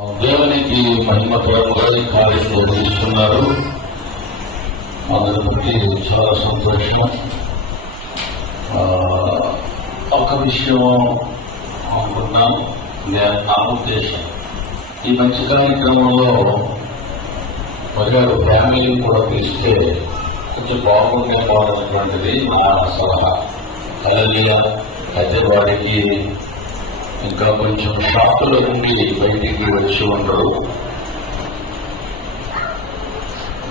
దేవునికి మహిమ పరమని కార్యం నిర్వహిస్తున్నారు. అందుని బట్టి చాలా సంతోషం. ఒక విషయం అనుకున్నాను, నా ఉద్దేశం ఈ మంచి కార్యక్రమంలో మగాడు ఫ్యామిలీ కూడా పిలిస్తే కొంచెం బాగుండేమో అనేటువంటిది నా సలహా. అలాగే పెద్దవాడికి ఇంకా కొంచెం షాపుల నుండి బయటికి వచ్చి ఉండరు.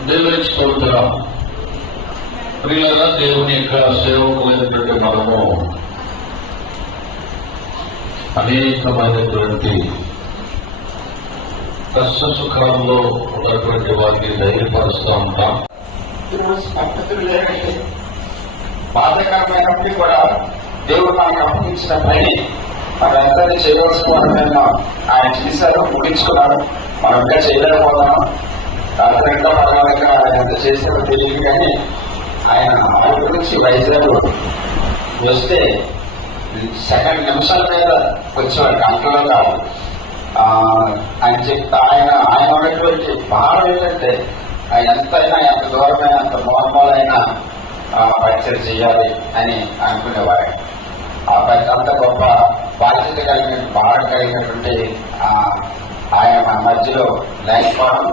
దేవుని స్తోత్రం. ప్రియులారా, దేవుని యొక్క సేవకులైనటువంటి మనము అనేకమైనటువంటి కష్ట సుఖాల్లో ఉన్నటువంటి వారిని ధైర్యపరుస్తూ ఉంటాం. బాధకరమైనప్పటికీ కూడా దేవుడు మనకు అప్పగించిన పని మనంతా చేయవలసిన ఆయన చేశారు, ముగించుకున్నారు. మనం ఇంకా చేయలేకపోతున్నాం. రాత్రంతా పడగలక ఆయన ఎంత చేశారో తెలియదు. కానీ ఆయన ఆయన గురించి వైజాగ్ వస్తే సెకండ్ నిమిషాల మీద వచ్చేవాడు, గంటలో కాదు. ఆయన చెప్తా ఆయన ఉన్నటువంటి భావం ఏంటంటే ఆయన ఎంతైనా ఎంత దూరమైనా ఎంత మోహమాలైనా పరిచయం చేయాలి అని అనుకునేవాడు. ఆ అంత గొప్ప బాధ్యత కలిగిన భారం కలిగినటువంటి ఆయన మన మధ్యలో లేకపోవడం,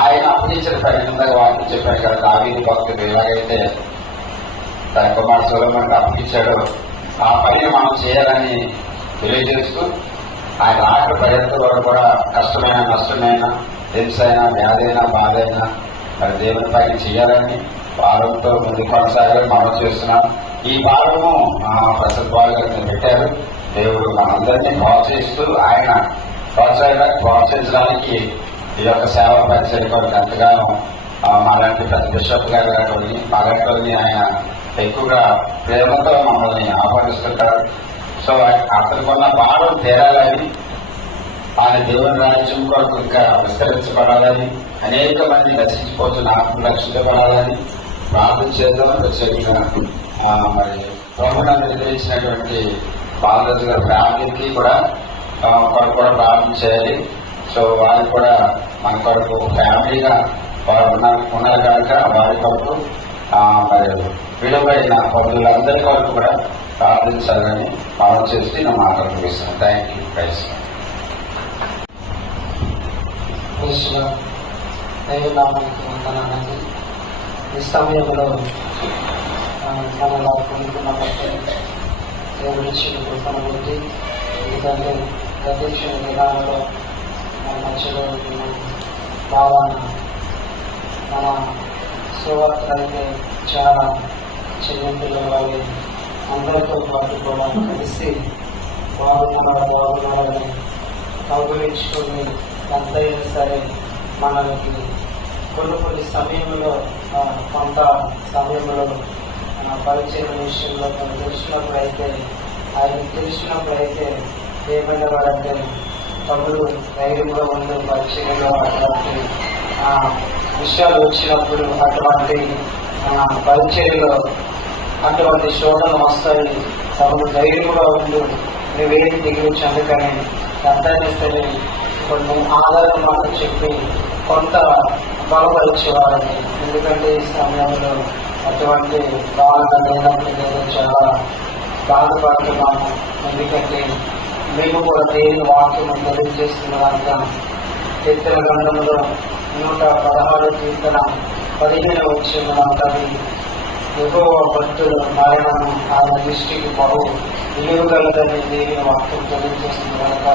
ఆయన అప్పగించిన పరిణితంగా వాటిని చెప్పారు కదా, దావీదు భక్తుడు ఎలాగైతే తన కుమార్ సొలొమోనుకు అప్పగించాడో ఆ పనిని మనం చేయాలని తెలియజేస్తూ ఆయన ఆఖరి ప్రయత్నం వరకు కూడా కష్టమైన నష్టమైన హింసైనా వ్యాధైనా బాధైనా మరి దేవుని పని చేయాలని భారంతో ముందుకు కొనసాగాలని మనం చేస్తున్నాం. ఈ భారము ప్రసాద్ బాబు గారిని పెట్టారు. దేవుడు మనందరినీ ప్రోత్సహిస్తూ ఆయన ప్రోత్సహించడానికి ఈ యొక్క సేవా పరిచయం కొరకు ఎంతగానో మాలాంటి పెద్ద బిషప్ గారు కానీ మగంటోని ఆయన ఎక్కువగా ప్రేమతో మమ్మల్ని ఆహ్వానిస్తుంటారు. సో అతనికున్న భారం తీరాలని, ఆయన దేవుని రాజ్యం కొరకు ఇంకా విస్తరించబడాలని, అనేక మంది నశించిపోతున్న ఆత్మ రక్షించబడాలని ప్రార్థన చేద్దాం. ప్రత్యేకంగా మరి ప్రభుత్వం నిర్వహించినటువంటి బాలరాజు గారి ఫ్యామిలీకి కూడా కొరకు కూడా ప్రార్థన చేయాలి. సో వారు కూడా మన కొరకు ఫ్యామిలీగా వారు ఉన్నారు కనుక వారి కొరకు మరి విలువైన పౌరులందరి కొరకు కూడా ప్రార్థించాలని మనం చేసి నా మాటలు ముగిస్తాను. Thank you. ప్రైజ్ ఈ సమయంలో మనలో పొందుకున్న బట్టి దేవుడి కృపణమూర్తి. ఎందుకంటే ప్రత్యక్ష విధానంలో మన మధ్యలో భావన మన సువార్తలైతే చాలా చెల్లింపుల వాళ్ళు అందరితో పాటు కూడా కలిసి బాగున్నారని కౌగులించుకొని ఎంతైనా సరే మనకి కొన్ని సమయంలో కొంత సమయంలో పరిచయం విషయంలో తెలిసినప్పుడైతే ఏమైనా వాడంటే తమ్ముడు ధైర్యంగా ఉండే పరిచయంలో అటువంటి విషయాలు వచ్చినప్పుడు అటువంటి పరిచయంలో అటువంటి శోధనలు వస్తాయి. తమకు ధైర్యంగా ఉండు, నువ్వేమి దిగులు చెందుకని ఎంతైనా సరే కొన్ని ఆధారం మాకు చెప్పి కొంత బలపరిచేవారని. ఎందుకంటే ఈ సమయంలో అటువంటి భావన లేనప్పుడు నేను చాలా బాధపడుతున్నాను. ఎందుకంటే మేము కూడా దేవుని వాక్యం తెలియజేస్తున్నదంతా కీర్తన గ్రంథంలో 116 కీర్తన 15 వచ్చిందంటది. యెహోవా భక్తుల మరణము ఆయన దృష్టికి బహు విలువగలదని దేవుని వాక్యం తెలియజేస్తుంది కనుక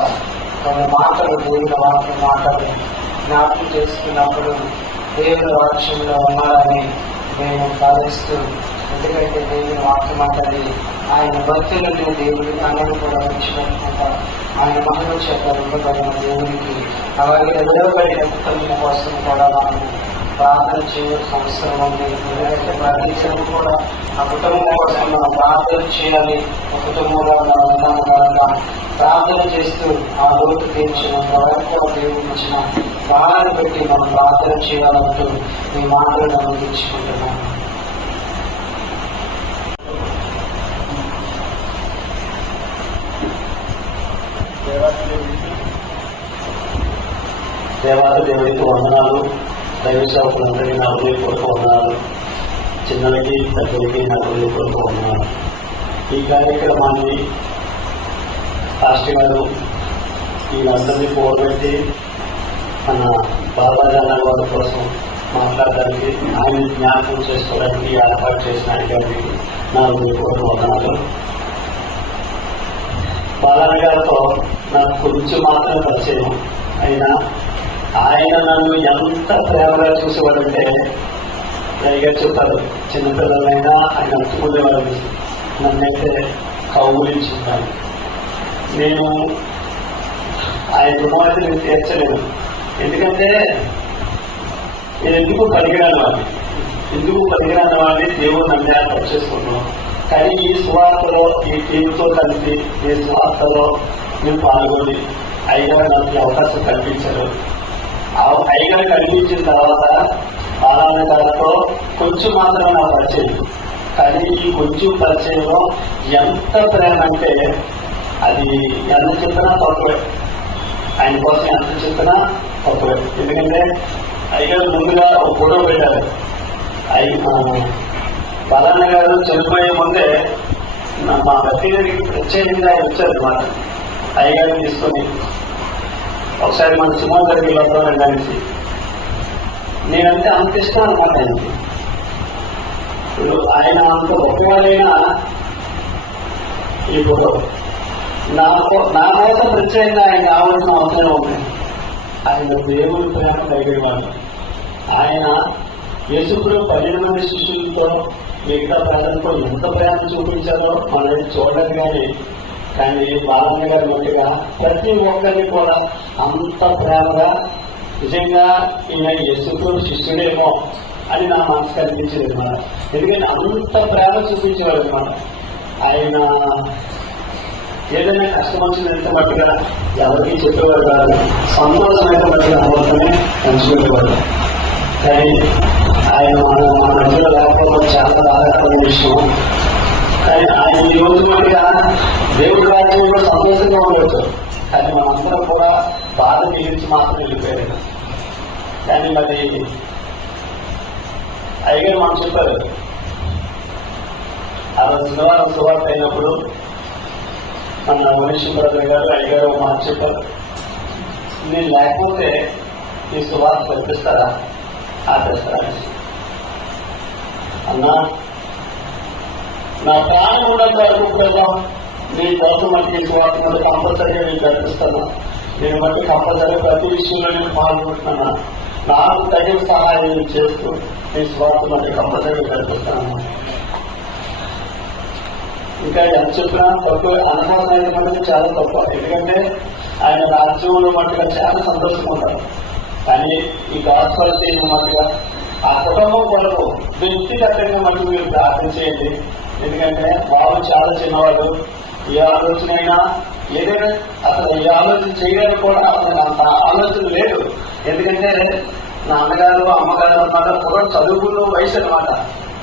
కొన్ని మాటలు దేవుని వాక్యం మాటలు జ్ఞాపకం చేసుకున్నప్పుడు దేవుని రాజ్యంలో ఉన్నారని మేము భావిస్తూ, ఎందుకంటే దేవుని వాక్యం అంటది ఆయన భక్తులను దేవుడిని అందరూ కూడా వచ్చినట్టుగా ఆయన మహిమ చేత ఉండబడిన దేవునికి అలాగే నిలవబడిన కుటుంబం కోసం కూడా మనం ప్రార్థన చేయవలసిన అవసరం ఉంది. ఎందుకంటే ప్రతి జనం కూడా ఆ కుటుంబం కోసం మనం ప్రార్థన చేయాలి. ఆ కుటుంబంలో మనం ఉన్నాము కనుక ప్రార్థన చేస్తూ ఆ లోటు తీర్చిన వరకు దేవుడు ఇచ్చిన భారాన్ని పెట్టి మనం ప్రార్థన చేయాలంటూ ఈ మాటలను అందించుకుంటున్నాను. దేవాది దేవుడికి వందనాలు. దైవ సేవకులందరికీ నా హృదయపూర్వక వందనాలు. చిన్నలకి పెద్దలకి నా హృదయపూర్వక వందనాలు. ఈ కార్యక్రమాన్ని పాస్టర్ గారు వీళ్ళందరినీ పోగొట్టి మన బాబాజానా వారి కోసం మాట్లాడడానికి, ఆయన జ్ఞాపకం చేసుకోవడానికి ఏర్పాటు చేసిన ఆయన గారికి నా హృదయపూర్వక వందనాలు. బాలన్న గారితో నాకు కొంచెం మాత్రం పరిచయం అయినా ఆయన నన్ను ఎంత ప్రేమగా చూసేవాడంటే, పైగా చెప్పారు, చిన్నపిల్లలైనా ఆయన అంటుకునేవాడు, నన్నైతే కౌగులించున్నాను. నేను ఆయన రుణాన్ని నేను తీర్చలేను. ఎందుకంటే నేను ఎందుకు పనికిరాని వాడిని దేవుడు నన్ను ఏర్పాటు చేసుకున్నాను. కానీ ఈ సువార్తలో ఈ టీంతో కలిసి ఈ సువార్తలో నేను పాల్గొని అయ్యగారు నాకు అవకాశం కల్పించారు. అయ్యగారు కల్పించిన తర్వాత బాలన్న గారితో కొంచెం మాత్రమే నా పరిచయం. కానీ ఈ కొంచెం పరిచయంలో ఎంత ప్రేమ అంటే అది ఎంత చెప్పినా తక్కువే. ఆయన కోసం ఎంత చెప్పినా తక్కువే. ఎందుకంటే అయ్యగారు ముందుగా ఒక ఫోటో పెట్టారు. బాలన్న గారు చనిపోయే ముందే మా భక్తి గారికి ప్రత్యేకంగా ఆయన వచ్చారు మాట. అయ్యగారిని తీసుకొని ఒకసారి మన సుమారు గారికి వస్తామని కలిసి నేనంటే అంత ఇష్టం అనమాట ఆయనకి. ఇప్పుడు ఆయన అంత గొప్పవాడైనా ఈ ఫోటో నా కోసం ప్రత్యేకంగా ఆయన కావాల్సిన అవసరం ఉంది. ఆయన దేవుని ప్రేమ కలిగేవాడు. ఆయన యేసుప్రభు 12 మంది శిష్యులతో మిగతా ప్రజలతో ఎంత ప్రేమ చూపించారో మనం చూడలేదు. కానీ బాలన్న గారి మట్టుగా ప్రతి ఒక్కరిని కూడా అంత ప్రేమగా, నిజంగా ఈయన యేసుప్రభు శిష్యుడేమో అని నా మనసు కనిపించేది అనమాట. ఎందుకంటే అంత ప్రేమ చూపించేవాడు అనమాట. ఆయన ఏదైనా కష్టం వచ్చినంత మట్టుగా ఎవరికి చెప్పేవారు కాదు, సంతోషమైన మట్టుగా మాత్రమే పంచుకునేవాడు. కానీ ఆయన మన మధ్యలో లేకపోవడం చాలా బాధాకరమైన విషయం. కానీ ఆయన ఈ రోజు మట్టుగా దేవుడి రాజ్యంలో సంతోషంగా ఉండవచ్చు. కానీ మనందరం కూడా బాధ మిగిల్చి మాత్రం వెళ్ళిపోయారు. కానీ మరి అయ్యగారు మనం చెప్పారు, ఆ రోజు శనివారం సువార్త అయినప్పుడు మన మనిషి బ్రదర్ గారు అయ్యగారు మాట చెప్పారు, నేను లేకపోతే ఈ సువార్త కల్పిస్తారా ఆపేస్తారా అన్నా, నా ప్రాణం ఉండడం వరకు కూడా మీ కోసం మట్టి సువార్త మీద కంపల్సరీగా నేను కల్పిస్తాను. నేను బట్టి కంపల్సరీగా ప్రతి విషయంలో నేను పాల్గొంటున్నా. నాకు తగిన సహాయం చేస్తూ ఈ సువార్త మట్టి కంపల్సరీగా కల్పిస్తాను. ఇంకా ఎంత చెప్పినా తక్కువ, అనుభవం మటుకు చాలా తక్కువ. ఎందుకంటే ఆయన రాజ్యంలో మట్టుగా చాలా సంతోషంగా ఉంటారు. కానీ ఈ గాస్పల్ చేయడం మట్టుగా ఆ కుటుంబం కొరకు వ్యక్తిగతంగా మటుకు మీరు ప్రార్థన చేయండి. ఎందుకంటే వాళ్ళు చాలా చిన్నవాళ్ళు. ఏ ఆలోచన అయినా ఏదైనా అసలు ఏ ఆలోచన చేయడానికి కూడా అసలు అంత ఆలోచన లేదు. ఎందుకంటే నాన్నగారు అమ్మగారు అన్నమాట కూడా చదువుకున్న వయసు అనమాట.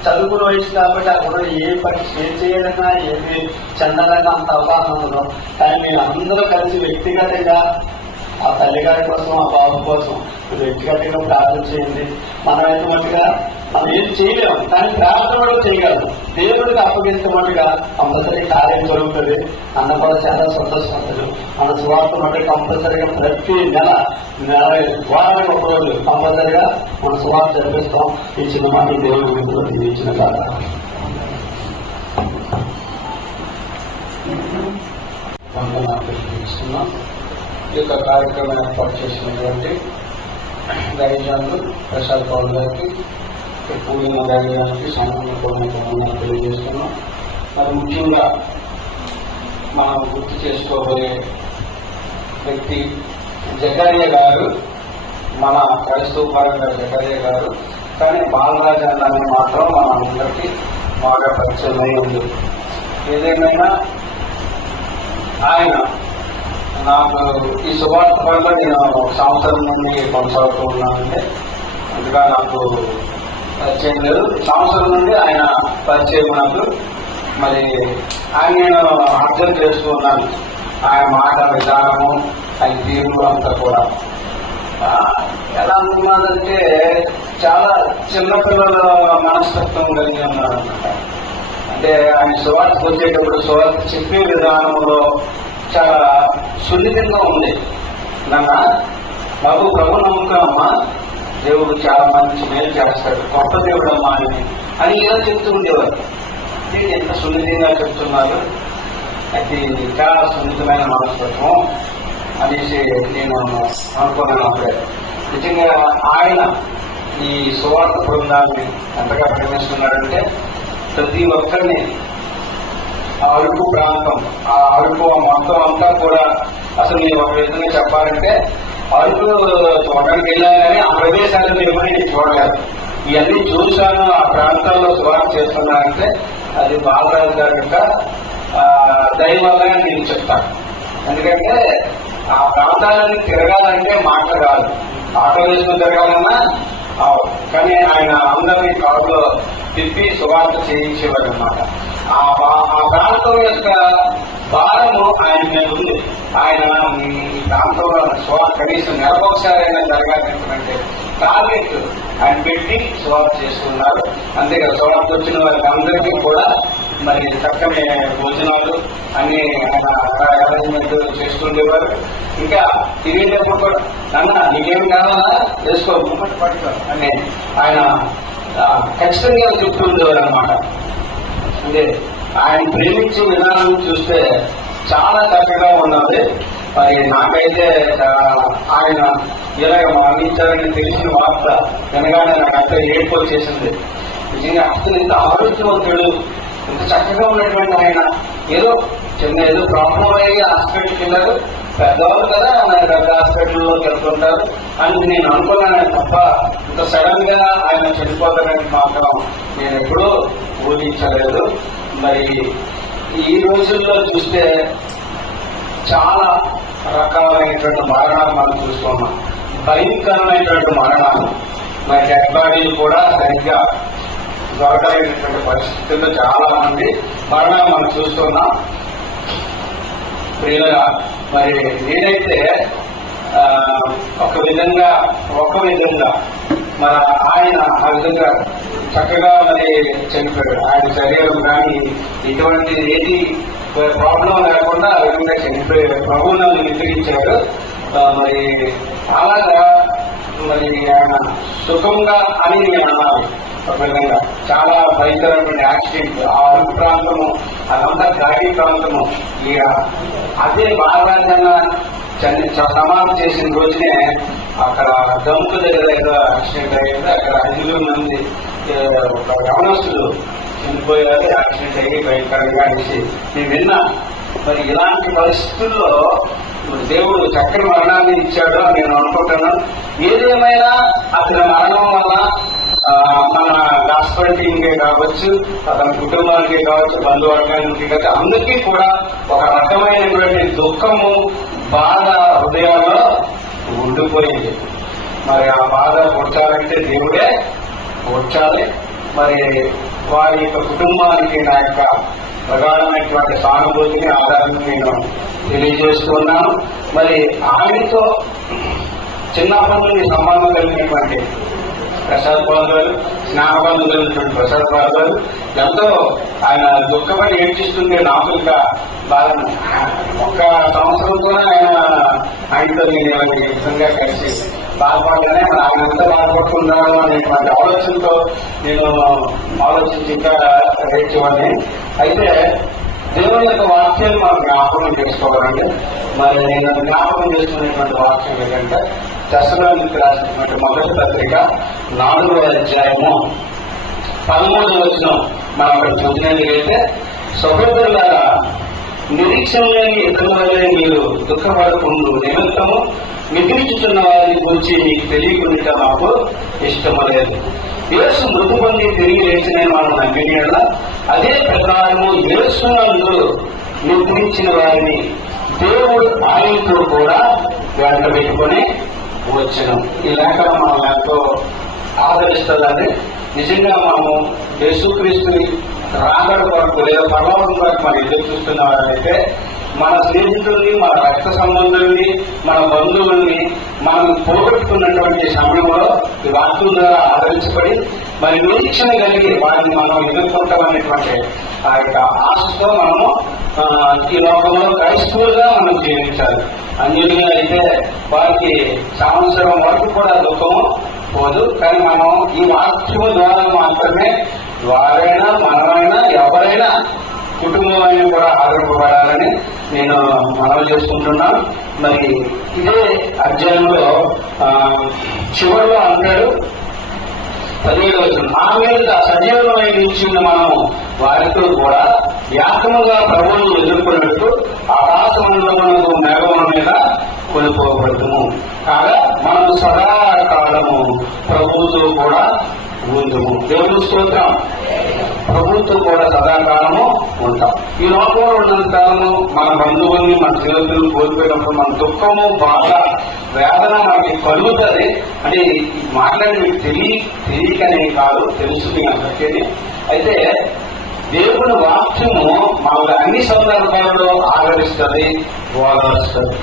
చదువుకున్న వయసు కాబట్టి అక్కడ ఏం చేయాలన్నా ఏది చెందాలన్నా అంత అవగాహన ఉండదు. కానీ మీరు అందరూ కలిసి వ్యక్తిగతంగా ఆ తల్లిగారి కోసం, ఆ బాబు కోసం వ్యక్తిగతంగా ప్రార్థన చేయండి. మనమైతే మట్టుగా మనం ఏం చేయలేము, కానీ ప్రార్థన కూడా చేయగలము. దేవుడికి అప్పగిస్తున్నట్టుగా కంపల్సరీ కార్యం జరుగుతుంది. అన్న కూడా చాలా సంతోషపడతారు. మన సువార్త మటుకు కంపల్సరీగా ప్రతి నెల వారానికి ఒక రోజు కంపల్సరీగా మన సువార్త జరిపిస్తాం. ఈ చిన్న మాట దేవుడి గురించి ఇచ్చిన కాదు. ఇస్తున్నాం. ఈ యొక్క కార్యక్రమం ఏర్పాటు చేసినటువంటి దైవజనులు ప్రసాద్ పౌల్ గారికి, పూర్ణ దైవజానికి సంబంధం తెలియజేస్తున్నాం. మరి ముఖ్యంగా మనం గుర్తు చేసుకోబోయే వ్యక్తి జకరియా గారు, మన క్రైస్తవ పరంగా జకరియా గారు. కానీ బాలరాజు అన్నది మాత్రం మన అందరికీ బాగా పరిచయమై ఉంది. ఏదేమైనా ఆయన నాకు ఈ సువార్త పరంగా నేను 1 సంవత్సరం నుండి కొనసాగుతూ ఉన్నానంటే అందుగా నాకు పరిచయం లేదు. సంవత్సరం నుండి ఆయన పరిచయం నాకు. మరి ఆయన నేను అర్థం చేస్తూ ఉన్నాను. ఆయన మాట విధానము, ఆయన తీరు అంతా కూడా. ఎలా అనుకున్నాడంటే చాలా చిన్నపిల్లల మనస్తత్వం కలిగి ఉన్నారు అనమాట. అంటే ఆయన సువార్తకు వచ్చేటప్పుడు సువార్త చెప్పే విధానంలో చాలా సున్నితంగా ఉంది. నాన్న బాబు ప్రభు నమ్ముకున్నమ్మా, దేవుడు చాలా మంచి మేలు చేస్తాడు, గొప్ప దేవుడు అమ్మా అని ఇలా చెప్తూ ఉండేవారు. ఎంత సున్నితంగా చెప్తున్నారు, అది చాలా సున్నితమైన మనస్తత్వం అనేసి నేను అనుకున్నాను. అప్పుడే నిజంగా ఆయన ఈ సువార్త బృందాన్ని ఎంతగా ప్రేమిస్తున్నాడంటే ప్రతి ఒక్కరిని ఆ అరకు ప్రాంతం, ఆ అరకు మొత్తం అంతా కూడా అసలు నేను ఒక విధంగా చెప్పాలంటే అరకు చూడడానికి వెళ్ళా కానీ ఆ ప్రదేశాలు నేను చూడలేదు. ఇవన్నీ చూశాను. ఆ ప్రాంతాల్లో సువార్త చేస్తున్నానంటే అది బాలరాజు గారి యొక్క దైవంగా నేను చెప్తాను. ఎందుకంటే ఆ ప్రాంతాలని తిరగాలంటే మాట కాదు, ఆటో వేసుకుని తిరగాలన్నా కానీ ఆయన అందరినీ కారులో తిప్పి సువార్త చేయించేవాడు అనమాట. ఆ ప్రాంతం యొక్క భారము ఆయన మీద ఉంది. ఆయన ఈ ప్రాంతంలో సువార్త కనీసం నెలకొకసారి అయినా జరగాలంటే టార్గెట్ ఆయన పెట్టి సువార్త చేస్తున్నారు. అంతేకాదు సువార్త వచ్చిన వారికి అందరికీ కూడా మరి చక్కని భోజనాలు అన్ని ఆయన అరేంజ్మెంట్ చేసుకుండేవారు. ఇంకా తిరిగేటప్పుడు కూడా నాన్న నీకేం కావాలా వేసుకో పట్టుకో అని ఆయన ఖచ్చితంగా చెప్తుండేవారు అనమాట. అంటే ఆయన ప్రేమించే విధానం చూస్తే చాలా చక్కగా ఉన్నది. మరి నాకైతే ఆయన ఇలాగ మరణించారని తెలిసిన వార్త వినగానే నాకంతా ఏడుపు వచ్చేసింది. నిజంగా అసలు ఇంత ఆరోగ్యవంతుడు, ఇంత చక్కగా ఉన్నటువంటి ఆయన ఏదో ప్రాబ్లం అయ్యి హాస్పిటల్కి వెళ్ళారు. పెద్దవాళ్ళు కదా, పెద్ద హాస్పిటల్లోకి వెళ్తుంటారు అని నేను అనుకున్నాను తప్ప ఇంత సడన్ గా ఆయన చనిపోతారని మాత్రం నేను ఎప్పుడూ ఊహించలేదు. మరి ఈ రోజుల్లో చూస్తే చాలా రకాలైనటువంటి మరణాలు మనం చూస్తున్నాం. భయంకరమైనటువంటి మరణాలు. మరి డెడ్ బాడీలు కూడా సరిగ్గా దొరకలేనటువంటి పరిస్థితుల్లో చాలా మంది మరణాలు మనం చూస్తున్నాం. ప్రియులుగా మరి నేనైతే ఒక విధంగా మరి ఆయన ఆ విధంగా చక్కగా మరి చనిపోయాడు. ఆయన శరీరం కానీ ఇటువంటి ఏది ప్రాబ్లం లేకుండా ఆ విధంగా చనిపోయాడు. ప్రభువు నన్ను నిద్రించాడు. మరి అలాగా మరి ఆయన సుఖంగా అని నేను అన్నాను. ఒక విధంగా చాలా భయంకరమైన యాక్సిడెంట్. ఆ అరకు ప్రాంతము, అదంతా ఘాటీ ప్రాంతము. ఇక అదే బాలరాజంగా సమాధి చేసిన రోజునే అక్కడ దంపు దగ్గర ఏదో యాక్సిడెంట్ అయ్యింది. అక్కడ 5 మంది ఒక గమనస్తులు చనిపోయారు యాక్సిడెంట్ అయ్యి భయంకరంగా అనేసి నేను విన్నా. మరి ఇలాంటి పరిస్థితుల్లో దేవుడు చక్కని మరణాన్ని ఇచ్చాడు అని నేను అనుకుంటున్నాను. ఏదేమైనా అతని మరణం వల్ల మన గాస్పల్ టీంకే కావచ్చు, అతని కుటుంబానికి కావచ్చు, బంధువర్గానికి కావచ్చు, అందరికీ కూడా ఒక రకమైనటువంటి దుఃఖము, బాధ హృదయాల్లో ఉండిపోయింది. మరి ఆ బాధ పుట్టాలంటే దేవుడే పుట్టాలి. మరి వారి యొక్క కుటుంబానికి నా యొక్క ప్రగాఢమైనటువంటి సానుభూతిని ఆధారంగా నేను తెలియజేస్తున్నాను. మరి ఆయనతో చిన్నప్పటి నుండి సంబంధం కలిగినటువంటి ప్రసాద్ బాబు గారు, స్నేహబంధు కలిగినటువంటి ప్రసాద్ బాబు గారు ఎంతో ఆయన దుఃఖపడి ఏడ్చిస్తుంటే నాకు ఇంకా బాగా ఒక్క సంవత్సరం కూడా ఆయనతో నేను విధంగా కలిసి బాధపడగానే ఆయన ఎంత బాధపడుతున్నాను అనేటువంటి ఆలోచనతో నేను ఆలోచించి ఇంకా రేచేవాడిని. అయితే దేవుని యొక్క వాక్యాన్ని మనం జ్ఞాపకం చేసుకోవాలండి. మరి నేను జ్ఞాపకం చేసుకునేటువంటి వాక్యం ఏంటంటే దశలోనికి రాసినటువంటి మొదటి పత్రిక 4వ అధ్యాయము 13వ వచనం మనం అక్కడ చూసినట్లయితే, సహోదరులారా నిరీక్షణ లేని ఇతరుల వల్లే మీరు దుఃఖపడకుండా నిమిత్తము మిగిలిచుతున్న వారిని గురించి మీకు తెలియకుండా మాకు ఇష్టము లేదు. యేసు మృతి పొంది తిరిగి లేచిన మనం నమ్మిన అదే ప్రకారము యేసునందు నిద్రించిన వారిని దేవుడు ఆయనతో కూడా వెంట పెట్టుకొని వచ్చను. ఈ లేఖనం మనం ఎంతో ఆదరిస్తుందని నిజంగా మనము యేసుక్రీస్తుని రాకడ కొరకు లేదా పరలోకం కొరకు మనం ఎదురు చూస్తున్న వారైతే మన స్నేహితుల్ని, మన రక్త సంబంధుల్ని, మన బంధువుల్ని మనం పోగొట్టుకున్నటువంటి సమయంలో ఈ వాక్యం ద్వారా ఆదరించబడి మరి నిరీక్షణ కలిగి వారిని మనం ఎదుర్కొంటాం అనేటువంటి ఆ యొక్క ఆశతో మనము ఈ లోకంలో క్రైస్తవులుగా మనం జీవించాలి. అన్యులుగా అయితే వారికి సంవత్సరం వరకు కూడా దుఃఖము పోదు. కానీ మనం ఈ వాక్యము ద్వారా మాత్రమే వారైనా మనమైనా ఎవరైనా కుటుంబమైనా కూడా ఆదరింపబడాలని నేను మనవి చేసుకుంటున్నాను. మరి ఇదే అధ్యాయంలో చివరిలో అంటాడు 17వ వచనం, ఆ మీద సజీవమై నిలిచిన మనము వారితో కూడా యాత్రముగా ప్రభువును ఎదుర్కొన్నట్టు ఆకాశమండలమునకు మేఘముల మీద కొనిపోబడుతుము. కాగా మనము సదాకాలము ప్రభువుతో కూడా ఉందుము. దేవుని స్తోత్రం. ప్రభుత్వం కూడా సదాకాలము ఉంటాం. ఈ లోకంలో ఉన్నంత కాలము మన బంధువుల్ని, మన స్నేహితులను కోల్పోయినప్పుడు మన దుఃఖము, బాధ, వేదన మనకి కలుగుతుంది. అంటే మాట్లాడి మీకు తెలియకనే కాదు, తెలుస్తుంది అందరికీ. అయితే దేవుని వాక్యము మనల్ని అన్ని సందర్భాలలో ఆదరిస్తుంది, ఓదారుస్తుంది.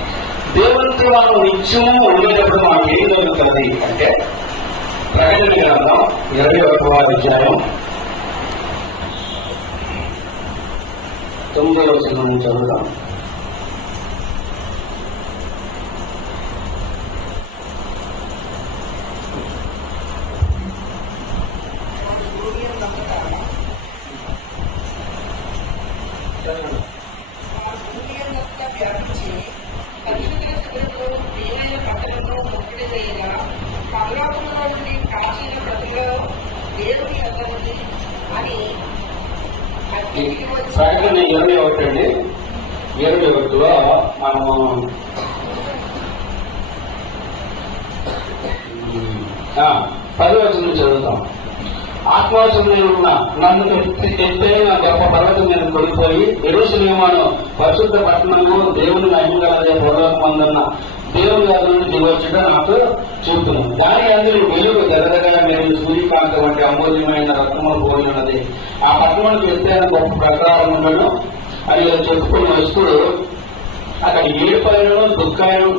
దేవునికి మనం నిత్యము ఉండేటప్పుడు మనకు ఏం జరుగుతుంది అంటే ప్రకటన గ్రంథం 21వ అధ్యాయం 9వ వచనం చదువుదాం. ప్రకటన 21 21లో మనము 10వ వచనం చదువుతాం. ఆత్మవచనంలో నన్ను ఎత్తైన గొప్ప పర్వతం మీద కొనిపోయి యెరూషలేమును పరిశుద్ధ పట్టణము దేవుని మహిమగలదే పూర్వకమందున్న దేవుని దగ్గర నుండి దిగొచ్చుట నాకు చూపును. దాని అందరూ వెలుగు దరదగా మెరుగు సూర్యకాంత వంటి అమూల్యమైన రత్నములు పోయి ఉన్నది. ఆ పట్టణానికి ఎత్తైన గొప్ప ప్రకారం ఉండను అని చెప్పుకుని వస్తూ అక్కడ ఏడుపాయను దుఃఖాయను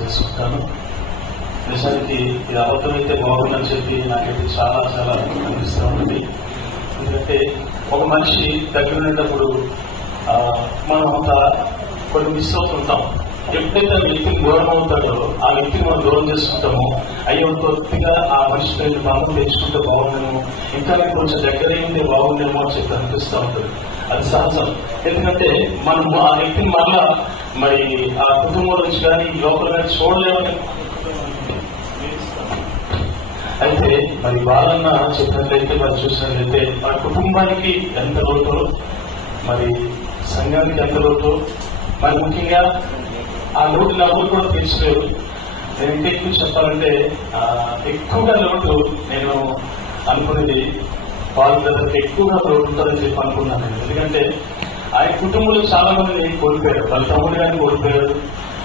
తెలుసుకుంటాను. నిజానికి ఇది అబద్ధమైతే బాగుందని చెప్పి నాకైతే చాలా చాలా అనిపిస్తూ ఉంది. ఎందుకంటే ఒక మనిషి దగ్గర ఉండేటప్పుడు మనం అంతా కొన్ని మిస్ అవుతుంటాం. ఎప్పుడైతే ఆ వ్యక్తిని దూరం అవుతాడో ఆ వ్యక్తిని మనం దూరం చేసుకుంటామో, అయ్యో కొద్దిగా ఆ మనిషితో బంధం తెచ్చుకుంటే బాగుండేమో, ఇంకా కొంచెం దగ్గర ఉంటే బాగుండేమో అని చెప్పి అనిపిస్తూ ఉంటుంది. అది సహజం. ఎందుకంటే మనం ఆ వ్యక్తిని మళ్ళా మరి ఆ కుటుంబం నుంచి కానీ లోపల కానీ చూడలేమని. అయితే మరి వాళ్ళన్న చెప్పినట్లయితే మరి చూసినట్లయితే మన కుటుంబానికి ఎంత లోటు, మరి సంఘానికి ఎంత లోటు, మరి ముఖ్యంగా ఆ లోటుని ఎవరు కూడా తెలుసుకోలేదు. నేను ఇంకా ఎక్కువ చెప్పాలంటే ఎక్కువగా లోటు నేను అనుకునేది వాళ్ళ దగ్గరికి ఎక్కువగా లోటు ఉంటుందని చెప్పి అనుకున్నాను. ఎందుకంటే ఆయన కుటుంబంలో చాలా మంది కోల్పోయారు. వాళ్ళ తమ్ముడు గారిని కోల్పోయారు,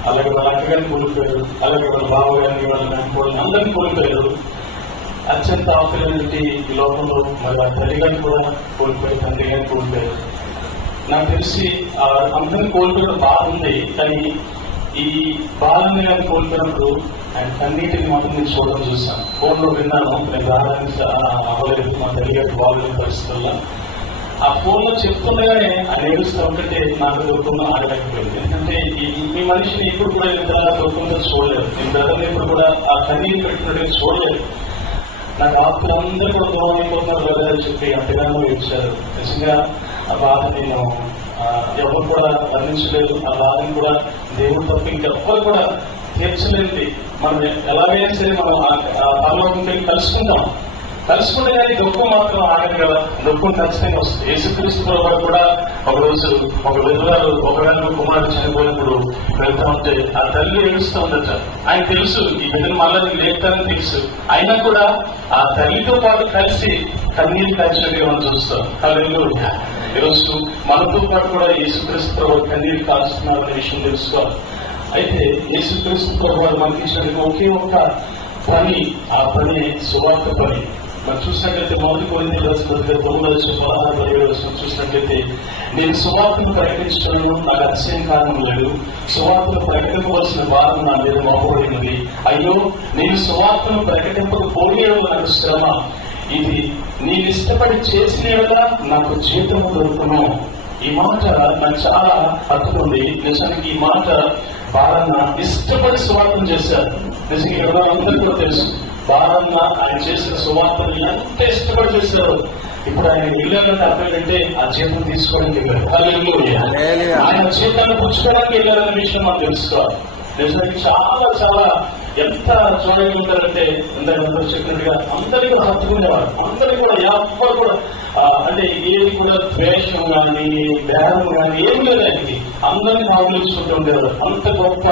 అలాగే వాళ్ళ అక్క గారిని కోల్పోయారు, అలాగే వాళ్ళ బావ గారిని, వాళ్ళ నాన్న అందరినీ కోల్పోయారు. అత్యంత ఆఫీలకి ఈ లోకంలో మరి ఆ తల్లి గారిని కూడా కోల్పోయారు, తండ్రి గారిని కోల్పోయారు. నాకు తెలిసి అందరినీ కోల్పోయడం బాగుంది. కానీ ఈ బాలని నేను కోల్పోయినప్పుడు ఆయన కన్నీటిని మాత్రం నేను చూడడం చూశాను. ఫోన్లో విన్నాను, నేను రావడానికి అవ్వలేదు, మా తల్లి గారికి బాగోలేని పరిస్థితుల్లో. ఆ ఫోన్లో చెప్తుండగానే ఆయన ఏడుస్తూ ఉంటే నాకు దొరుకుతుందో ఆడలేకపోయింది. ఎందుకంటే ఈ మనిషిని ఇప్పుడు కూడా ఎంత దొరుకుతుందో చూడలేదు. నేను బ్రదర్ని ఇప్పుడు కూడా ఆ కన్నీరు పెట్టినట్టుగా చూడలేదు. నాకు ఆత్మలందరూ కూడా దూరం అయిపోతున్నారు కదా అని చెప్పి అంతగానో ఇచ్చారు. నిజంగా ఆ బాధ నేను ఎవరు కూడా వర్ణించలేదు. ఆ బాధను కూడా దేవుడు తప్ప ఇంకెవ్వరు కూడా తీర్చలేండి. మనం ఎలాగైనా సరే మనం ఆ పరలోకంకి కలుసుకుంటాం. కలుసుకుంటే కానీ దుఃఖం మాత్రం ఆగదు కదా. దుఃఖం ఖచ్చితంగా వస్తుంది. యేసుక్రీస్తు ప్రభువు కూడా ఒక రోజు ఒక విధురాలు ఒకవేళ కుమారుడు చనిపోయినప్పుడు వెళ్తా ఉంటే ఆ తల్లి ఏడుస్తూ ఉండట. ఆయన తెలుసు ఈ బిడ్డను మళ్ళీ లేపుతారని తెలుసు. అయినా కూడా ఆ తల్లితో పాటు కలిసి కన్నీరు కాల్చినట్టుగా మనం చూస్తాం. హల్లెలూయా. ఈరోజు మనతో పాటు కూడా యేసుక్రీస్తు ప్రభువు కన్నీరు కాల్చుతున్నారు అనే విషయం తెలుసుకోవాలి. అయితే యేసుక్రీస్తు ప్రభువు మనకి ఇచ్చిన ఒకే ఒక్క పని, ఆ పని సువార్త పని. మనం చూసినట్లయితే 1 కొరింథీయుల పత్రిక 9:16-17 చూసినట్లయితే, నేను సువార్తను ప్రకటించడం నాకు అతిశయం కారణం లేదు, సువార్తను ప్రకటింపవలసిన భారం నా మీద మోపబడినది. అయ్యో, నేను సువార్తను ప్రకటింపకపోయేది నాకు శ్రమ. ఇది నేను ఇష్టపడి చేసిన నాకు జీవితం దొరుకును. ఈ మాట నాకు చాలా హత్తుకుంది. నిజానికి ఈ మాట భారన్న ఇష్టపడి సువార్తను చేశారు. నిజంగా ఎవరో అందరికీ తెలుసు, భారన్న ఆయన చేసిన సువార్తను ఎంత ఇష్టపడి చేశారు. ఇప్పుడు ఆయన వెళ్ళారంటే అర్థం ఏంటంటే ఆ జీతం తీసుకోవడానికి వెళ్ళారు, ఆయన జీతాన్ని పుచ్చుకోవడానికి వెళ్ళారనే విషయం మనం తెలుసుకోవాలి. నిజానికి చాలా చాలా ఎంత చూడగా ఉంటారంటే అందరూ చెప్పినట్టుగా అందరికీ హత్తుకునేవారు. అందరికీ కూడా ఎవరు కూడా అంటే ఏది కూడా ద్వేషం కానీ భేదం కానీ ఏం లేదు ఆయనకి. అందరినీ ఆలోచించుకుంటూ ఉండేవారు. అంత గొప్ప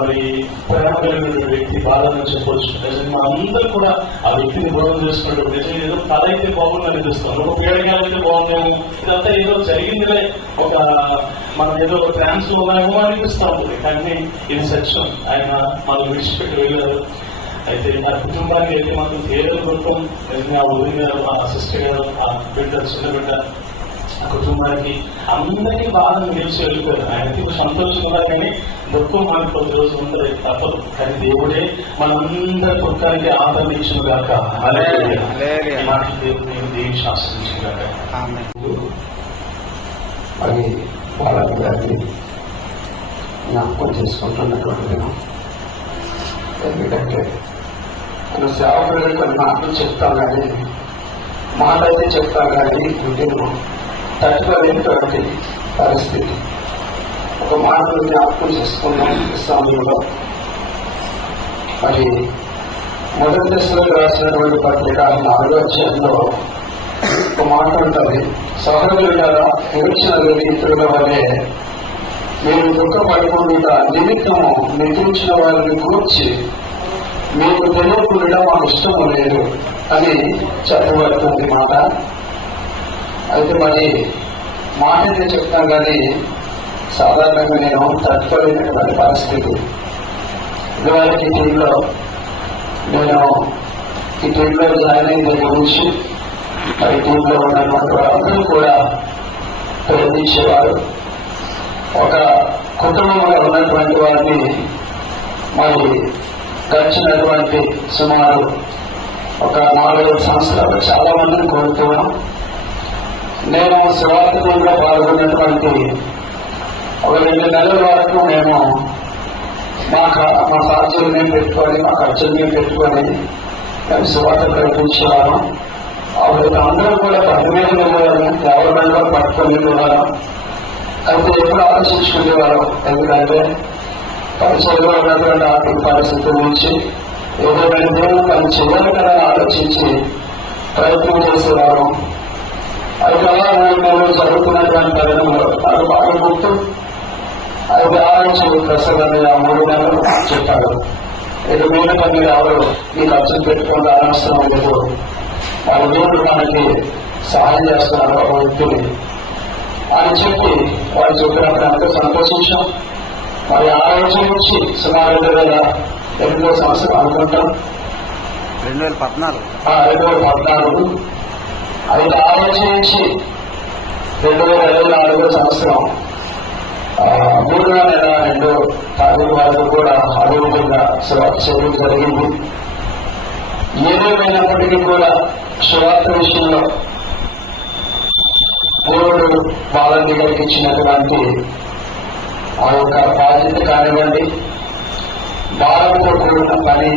మరి ప్రేమ కలిగిన వ్యక్తి బాధని చెప్పవచ్చు. నిజంగా అందరూ కూడా ఆ వ్యక్తిని గౌరవం చేసుకుంటారు. నిజంగా ఏదో కథ అయితే బాగుందని అనిపిస్తాం, ఒక పీడగాలైతే బాగుందేమో, ఇదంతా ఏదో జరిగిందిలే, ఒక మనం ఏదో ట్రాన్స్ లో ఉన్నామో అనిపిస్తూ ఉంటుంది. కానీ ఇది సత్యం. ఆయన మనం విడిచిపెట్టి వెళ్ళారు. అయితే ఆ కుటుంబానికి అయితే మాత్రం తేలిక దుఃఖం. నిజంగా ఆ ఊరి గారు, ఆ సిస్టర్ గారు, ఆ బిడ్డ, చిన్న బిడ్డ, ఆ కుటుంబానికి అందరికీ బాధ నిలిచి వెళ్ళిపోయారు. ఆయనకి సంతోషం ఉన్నారు కానీ దుఃఖం మనకు కొద్ది రోజులు ఉంటుంది, తప్పదు. కానీ దేవుడే మనందరి దుఃఖానికి ఆదరణ ఇచ్చిన గాక. ఈ మాటలు దేవుని శాస్త్రించిన గాక. అది వాళ్ళందరినీ జ్ఞాపకం చేసుకుంటున్నటువంటి దినం. ఎందుకంటే మన సేవకులు కొన్ని మాటలు చెప్తాం కానీ, మాట అయితే చెప్తాం కానీ వీటిని తట్టుకోలేనటువంటి పరిస్థితి. ఒక మాటలు జ్ఞాపకం చేసుకున్నాం ఈ సమయంలో. మరి మొదటి దశలో రాసినటువంటి పత్రిక 4వ అధ్యాయంలో ఒక మాట ఉంటుంది, సహోదరులారా, నిరీక్షణ ఇతరుల వల్లే మీరు దుఃఖపడకుండా నిమిత్తము నిద్రించిన వారిని కూర్చి మీకు తెలియకుండా మాకు ఇష్టము లేదు అని చెప్పబడుతుంది మాట. అయితే మరి మాట అయితే చెప్తాను కానీ సాధారణంగా నేను తట్టుకోలేనటువంటి పరిస్థితి. ఇదివరకు ఈ టీంలో నేను ఈ టీంలో జాయిన్ అయిన దగ్గర నుంచి మరి టీంలో ఉన్నటువంటి వాళ్ళందరూ కూడా ప్రేమించేవారు. ఒక కుటుంబంలో ఉన్నటువంటి వారిని మరి గడిచినటువంటి సుమారు ఒక 4-5 సంవత్సరాలు చాలా మందిని కోరుతున్నాం. నేను సువార్తలో పాల్గొన్నటువంటి ఒక 2 నెలల వరకు మేము మా ఖర్చులు మేము పెట్టుకొని, మా ఖర్చులు మేము పెట్టుకొని మేము సువార్త ప్రకటించేవాళ్ళం. అప్పుడు అందరూ కూడా 10 మీద వెళ్ళేవాళ్ళం, 50 నెలలు పట్టుకొని వెళ్ళేవాళ్ళం. అయితే ఎప్పుడు ఆలోచించుకునేవాళ్ళం, ఎందుకంటే పరిచయంలో ఉన్నటువంటి ఆర్థిక పరిస్థితుల నుంచి ఏదైనా దేవుడు పని చేయాలి కదా ఆలోచించి ప్రయత్నం చేసేవారు. అయితే అలా 3 నెలలు జరుగుతున్నటువంటి పరిణామంలో నాకు బాగా గుర్తు. అయితే ఆలోచన ప్రసంగాన్ని 3 నెలలు చెప్పాడు, ఇక మీద మీరు ఎవరు ఈ ఖర్చులు పెట్టుకుంటే అనవసరం లేదు, వాళ్ళ దేవుడు మనకి సహాయం చేస్తున్నారు ఒక వ్యక్తిని అని చెప్పి వాళ్ళు చెప్పినప్పుడు ఎంతో సంతోషించాం. మరి ఆ రోజు నుంచి సుమారు 2008 సంవత్సరం అనుకుంటాం, 2014. అయితే ఆ రోజు నుంచి 2024 సంవత్సరం 3వ నెల 2వ తారీఖు వరకు కూడా అదే విధంగా చేయడం జరిగింది. ఏదేమైనప్పటికీ కూడా శుభార్త విషయంలో దేవుడు బాలాజీ గారికి ఇచ్చినటువంటి ఆ యొక్క బాధ్యత కానివ్వండి, భారంతో కూడిన పని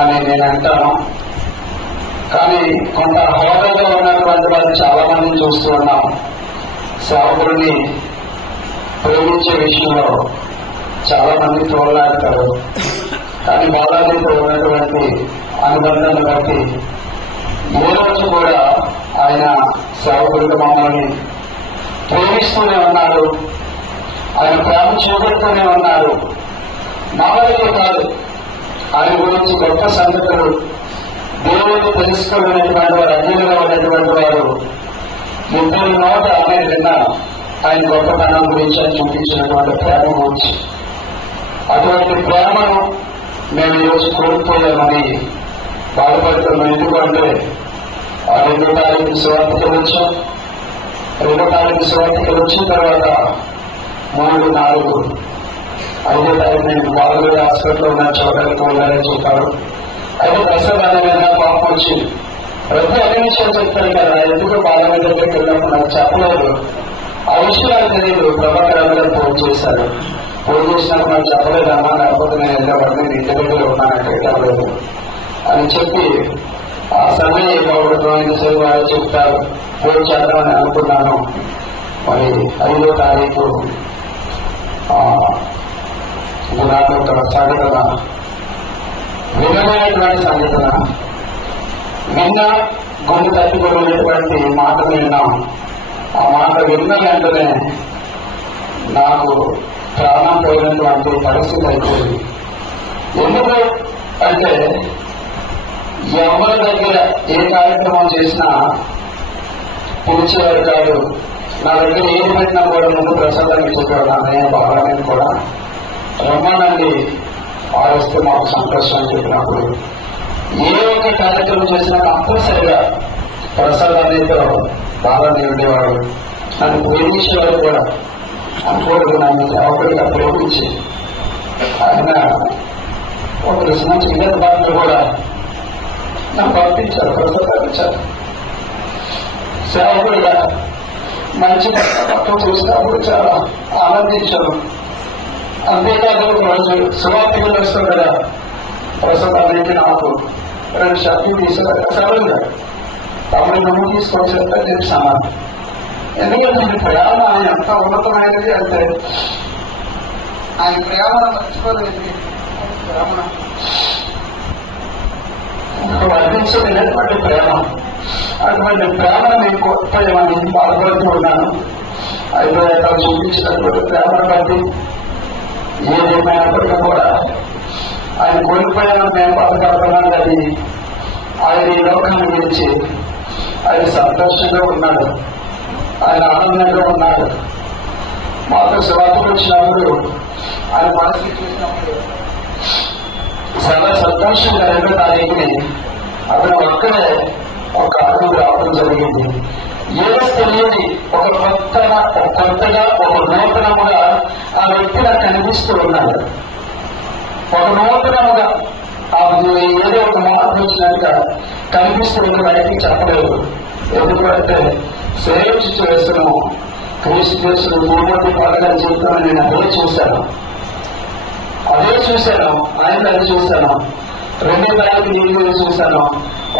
అని నేను అంటాను. కానీ కొంత హోదాలో ఉన్నటువంటి వారు చాలా మందిని చూస్తూ ఉన్నాం. సేవకుడిని ప్రేమించే విషయంలో చాలా మంది తోలాడతారు. కానీ బాలాజీతో ఉన్నటువంటి అనుబంధాన్ని బట్టి ఏ రోజు కూడా ఆయన సేవకుడిగా మమ్మల్ని ప్రేమిస్తూనే ఉన్నారు, ఆయన ప్రేమ చూపెడుతూనే ఉన్నారు. మామూలుగా కాదు, ఆయన గురించి గొప్ప సంగతులు దేవుడిని తెలుసుకోలేనటువంటి వారు, అన్యులుగా ఉన్నటువంటి వారు 30 నోట ఆయన విన్నాను ఆయన గొప్పతనం గురించి అని చూపించినటువంటి ప్రేమ గురించి. అటువంటి ప్రేమను మేము ఈరోజు కోల్పోయామని బాధపడుతున్నాం. ఎందుకంటే ఆ 2వ తారీఖు సువార్తకి వచ్చాం. 2వ తారీఖు సువార్తకి వచ్చిన తర్వాత 3, 4, 5వ తారీఖు నేను బాలగూడ హాస్పిటల్లో ఉన్న చూడడానికి వెళ్ళాలని చెప్పారు. అయితే ప్రసాద్ అనే మీద పాపం వచ్చి ప్రతి అన్ని విషయాలు చెప్తారు కదా, ఎందుకు బాలగూడ దగ్గరికి వెళ్ళినప్పుడు నాకు చెప్పలేదు. ఆ విషయాలు తెలియదు. ప్రభాకర్ గారు ఫోన్ చేశారు. ఫోన్ చేసినప్పుడు నాకు చెప్పలేదమ్మా, లేకపోతే నేను వెళ్ళేవాడిని, నీ ఇంటి దగ్గర ఉన్నానంటే చెప్పలేదు అని చెప్పి ఆ సమయం ఏమవుతుందో వాళ్ళు చెప్తారు. ఫోన్ చేద్దామని అనుకున్నాను. మరి 5వ తారీఖు నాకు ఒక సంఘటన, వినమైనటువంటి సంఘటన విన్నా గుండె తట్టుకునేటువంటి మాట విన్నాం. ఆ మాట విన్న వెంటనే నాకు ప్రాణం పోయినటువంటి పరిస్థితి అయిపోయింది. ఎందుకు అంటే ఎవరి దగ్గర ఏ కార్యక్రమం చేసినా పిలిచేవారు కాదు. నా దగ్గర ఏది పెట్టినా కూడా ముందు ప్రసాదాన్ని చెప్పేవాడు. నేను బాగానే కూడా రమ్మనండి ఆలోస్తే మాకు సంతోషం అని చెప్పినప్పుడు ఏ ఒక్క కార్యక్రమం చేసినా కంపల్సరిగా ప్రసాదాన్నితో బాగానే ఉండేవాడు. నన్ను ప్రేమించేవారు కూడా. అనుకోలేదు నన్ను సేవకుడిగా ప్రేమించి ఆయన ఒక మంచి విద్యార్థి బాధ్యత కూడా నన్ను పంపించారు, ప్రసాదించారు. సేవకుడిగా మంచి పక్కన చూసినప్పుడు చాలా ఆనందించాను. అంతేకాదు రోజు సువార్తలు వస్తాం కదా, ప్రసాదానికి నాకు 2 షర్ట్లు తీసుకురా సెలవుగా తమని నువ్వు తీసుకొని చెప్తే తెలుసాను. ఎందుకంటే మీ ప్రేమ ఎంత ఉన్నతమైనది అంటే ఆయన ప్రేమ మర్చిపోలేదు. వర్ణించలేనటువంటి ప్రేమ, అటువంటి ప్రేమను నేను కోల్పోయామని బాధపడుతూ ఉన్నాను. 5వ ఏడాది చూపించినటువంటి ప్రేమను బట్టి ఏదేమైనప్పటికీ కూడా ఆయన కోల్పోయామని మేము బాధపడుతున్నాను. కానీ ఆయన ఈ లోకాన్ని గురించి ఆయన సంతోషంగా ఉన్నాడు, ఆయన ఆనందంగా ఉన్నాడు. మాతో సువార్తకు వచ్చినప్పుడు ఆయన మనసుకి చూసినప్పుడు చాలా సంతోషంగా 2వ తారీఖుని అతను ఒక్కడే ఒక అడుగు రావడం జరిగింది. ఏదో తెలియని ఒక కొత్తగా ఒక నూతనముగా ఆ వ్యక్తి నాకు కనిపిస్తూ ఉన్నాడు. ఒక నూతనముగా ఏదో ఒక మార్పు వచ్చినట్టుగా కనిపిస్తూ ఉంది. బయటికి చెప్పలేదు. ఎందుకంటే సేమ్ సిచ్యువేషన్ క్రీస్తు చేసిన మూడు పడగని చెప్తాను. నేను అదే చూశాను. ఆయన అది చూశాను. 2వ తారీఖు నీళ్ళు చూశాను.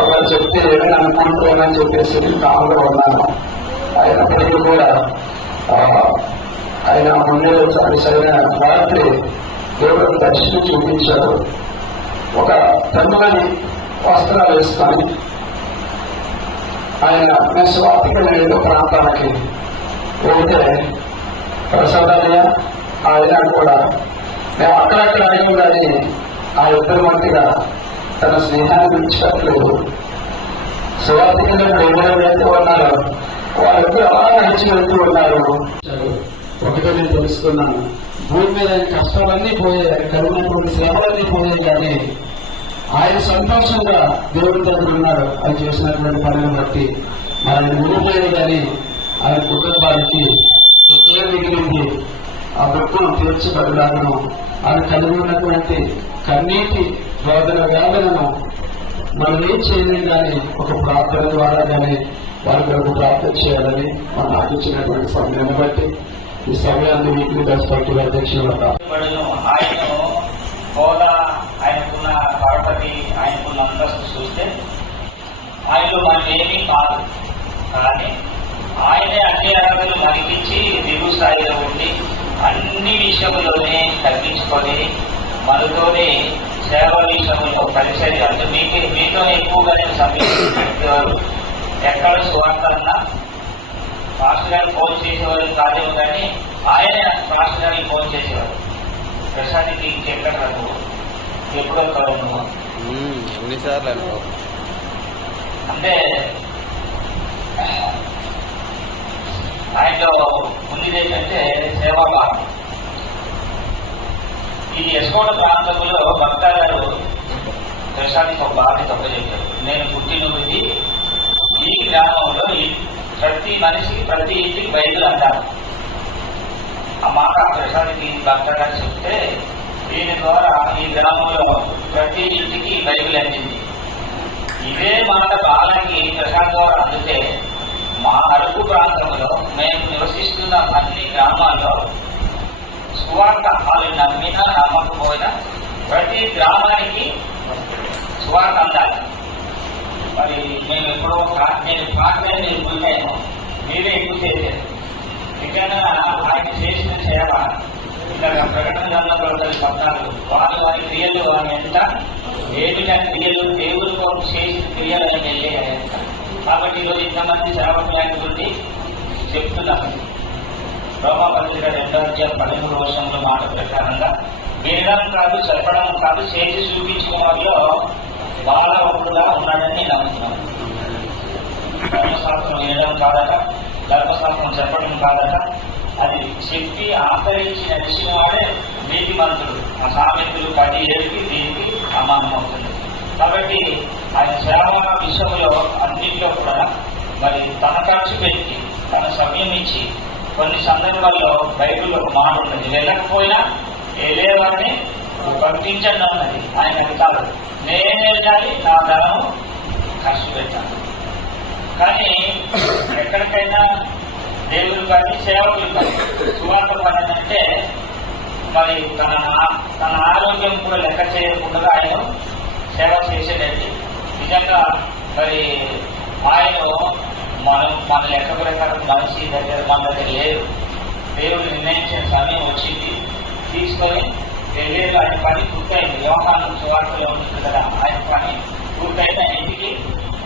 ఒకరు చెప్తే ఏమైనా అనుకుంటున్నానని చెప్పేసి కాముగా ఉన్నాను. అయినప్పటికీ కూడా ఆయన ఉండేది సరైన రాత్రి దేవుడు దర్శనం చూపించాడు. ఒక తెల్లని వస్త్రాలు వేసుకొని ఆయన మేము స్వార్థిక ప్రాంతానికి వెళ్తే ప్రసాదాలయ ఆయన కూడా మేము అక్కడక్కడ అడిగాం. కానీ ఆ ఇద్దరు మట్టిగా తన స్నేహాన్ని విడిచిపెట్టలేదు. స్వార్థికంగా ఎవరైనా వెళ్తూ ఉన్నారు, వాళ్ళిద్దరు అలా నడిచి వెళ్తూ ఉన్నారు. ఒకటే నేను తెలుసుకున్నాను, భూమి మీద ఆయన కష్టాలన్నీ పోయాయి, ఆయన కలిగినటువంటి శ్రమలన్నీ పోయాయి. కానీ ఆయన సంతోషంగా దేవుడి దగ్గర ఉన్నాడు. ఆయన చేసినటువంటి పనిని బట్టి ఆయన విడిపోయాడు. కానీ ఆయన కుటుంబానికి మిగిలింది. ఆ దుఃఖం తీర్చబడలాగను ఆయన కలిగి ఉన్నటువంటి కన్నీటి రోదన వేదనను మనం ఏం చేయలేం. కానీ ఒక ప్రార్థన ద్వారా కానీ వారి కొరకు ప్రార్థన చేయాలని మనం ఆశించినటువంటి సమయాన్ని బట్టి ఈ సమయాన్ని వీక్లీ రెస్పెక్టివ్ అధ్యక్షులు ఆయన హోదా, ఆయనకున్న పరపతి, ఆయనకున్న అంతస్తు చూస్తే ఆయనలో మనకేమీ కాదు. కానీ ఆయనే అన్ని అర్హతలు మనకించి దిగు స్థాయిలో ఉండి అన్ని విషయంలోనే తగ్గించుకొని మనతోనే సేవ విషయంలో పరిచయం అంటే మీతోనే ఎక్కువగా నేను సమీక్షించేవారు. ఎక్కడ సువార్తన్నా మాస్టర్ గారు ఫోన్ చేసేవారు కాదేమో, కానీ ఆయనే మాస్టర్ గారికి ఫోన్ చేసేవారు. ప్రసాద్కి ఎక్కడ నాకు ఎప్పుడో కలవను అంటే ఆయనలో ఉంది ఏంటంటే సేవాభావం. ఈ ఎస్కోట ప్రాంతంలో భక్త గారు ప్రసాద్కి ఒక బాధ్యత చెప్పారు. నేను పుట్టినది ఈ గ్రామంలో ప్రతి మనిషికి ప్రతి ఇంటికి బైబిల్ అంటారు. ఆ మాట ప్రసాద్కి భక్త గారు చెప్తే దీని ద్వారా ఈ గ్రామంలో ప్రతి ఇంటికి బైబిల్ అందింది. ఇదే మాట బాలకి ప్రసాద్ ద్వారా అందితే మా అరకు ప్రాంతంలో మేము నివసిస్తున్న అన్ని గ్రామాల్లో సువార్త వాళ్ళు నమ్మినా నమ్మకపోయినా ప్రతి గ్రామానికి సువార్త అందాలి. మరి మేము ఎప్పుడో నేను పాటలే మీరు ఉంటాయేమో మీరే ఎక్కువ చేశారు. నిజంగా ఆయన చేసిన సేవ ఇలాగ ప్రకటన గ్రంథంలో 14 వారి క్రియలు అని ఎంత ఏమిటా క్రియలు దేవుడి కోసం చేసిన క్రియలు అని వెళ్ళాయి. కాబట్టి ఈరోజు ఇంతమంది సేవకులు చెప్తున్నారు. రోమాపత్రిక 2వ అధ్యాయం 13వ వచనంలో మాట ప్రకారంగా వినడం కాదు, చెప్పడం కాదు, చేసి చూపించుకోవడంలో బాలవకుడుగా ఉన్నాడని నేను నమ్ముతున్నాను. ధర్మశాస్త్రం వినడం కాదట, ధర్మశాస్త్రం చెప్పడం కాదట, అది చెప్పి ఆచరించి నడిచిన వాడే నీతిమంతుడు. ఆ సామెతలు 10 దీనికి సమానం అవుతుంది. కాబట్టి ఆయన సేవ విషయంలో అన్నింటిలో కూడా మరి తన ఖర్చు పెట్టి తన సమయం ఇచ్చి కొన్ని సందర్భాల్లో బైబిల్ ఒక మాట ఉన్నది, వెళ్ళకపోయినా వెళ్ళేవారిని పంపించండి అన్నది. ఆయన అది కాదు, నేను వెళ్ళాలి, నా ధనం ఖర్చు పెట్టాను. కానీ ఎక్కడికైనా దేవుడు కానీ సేవకులు కానీ సువార్త పని అంటే మరి తన ఆరోగ్యం కూడా లెక్క చేయకుండా ఆయన సేవ చేసేటండి. నిజంగా మరి ఆయన మన లెక్క ప్రకారం మనిషి దగ్గర మన దగ్గర లేదు. దేవుడు నిర్ణయించిన సమయం వచ్చింది, తీసుకొని వెళ్ళేది. ఆయన పని పూర్తయింది. యోహాను సువార్తలో ఉంటుంది కదా, ఆయన పని పూర్తయిన ఇంటికి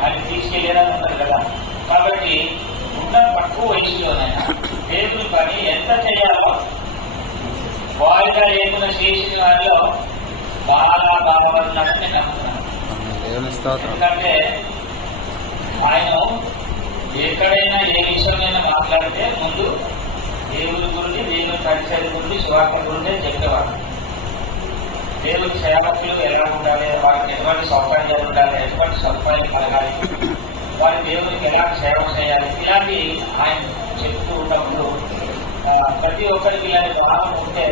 ఆయన తీసుకెళ్ళేదని ఉంటుంది కదా. కాబట్టి ఉన్న తక్కువ వయసులోనైనా దేవుడి పని ఎంత చేయాలో వారిగా ఏమైనా చేసిన వారిలో బాగా బాగున్నాడని నేను నమ్ముతున్నాను. ఎందుకంటే ఆయన ఎక్కడైనా ఏ విషయమైనా మాట్లాడితే ముందు దేవుడి గురించి, దేవుడి పరిచయం గురించి, సువార్త గురించే చెప్పేవాడు. దేవుడి సేవకులు ఎలా ఉండాలి, వారికి ఎటువంటి సౌకర్యాలు ఉండాలి, ఎటువంటి సదుపాయాలు కలగాలి, వారి దేవుడికి ఎలా సేవ చేయాలి, ఇలాంటి ఆయన చెప్తూ ఉన్నప్పుడు ప్రతి ఒక్కరికి ఇలాంటి భావం ఉంటే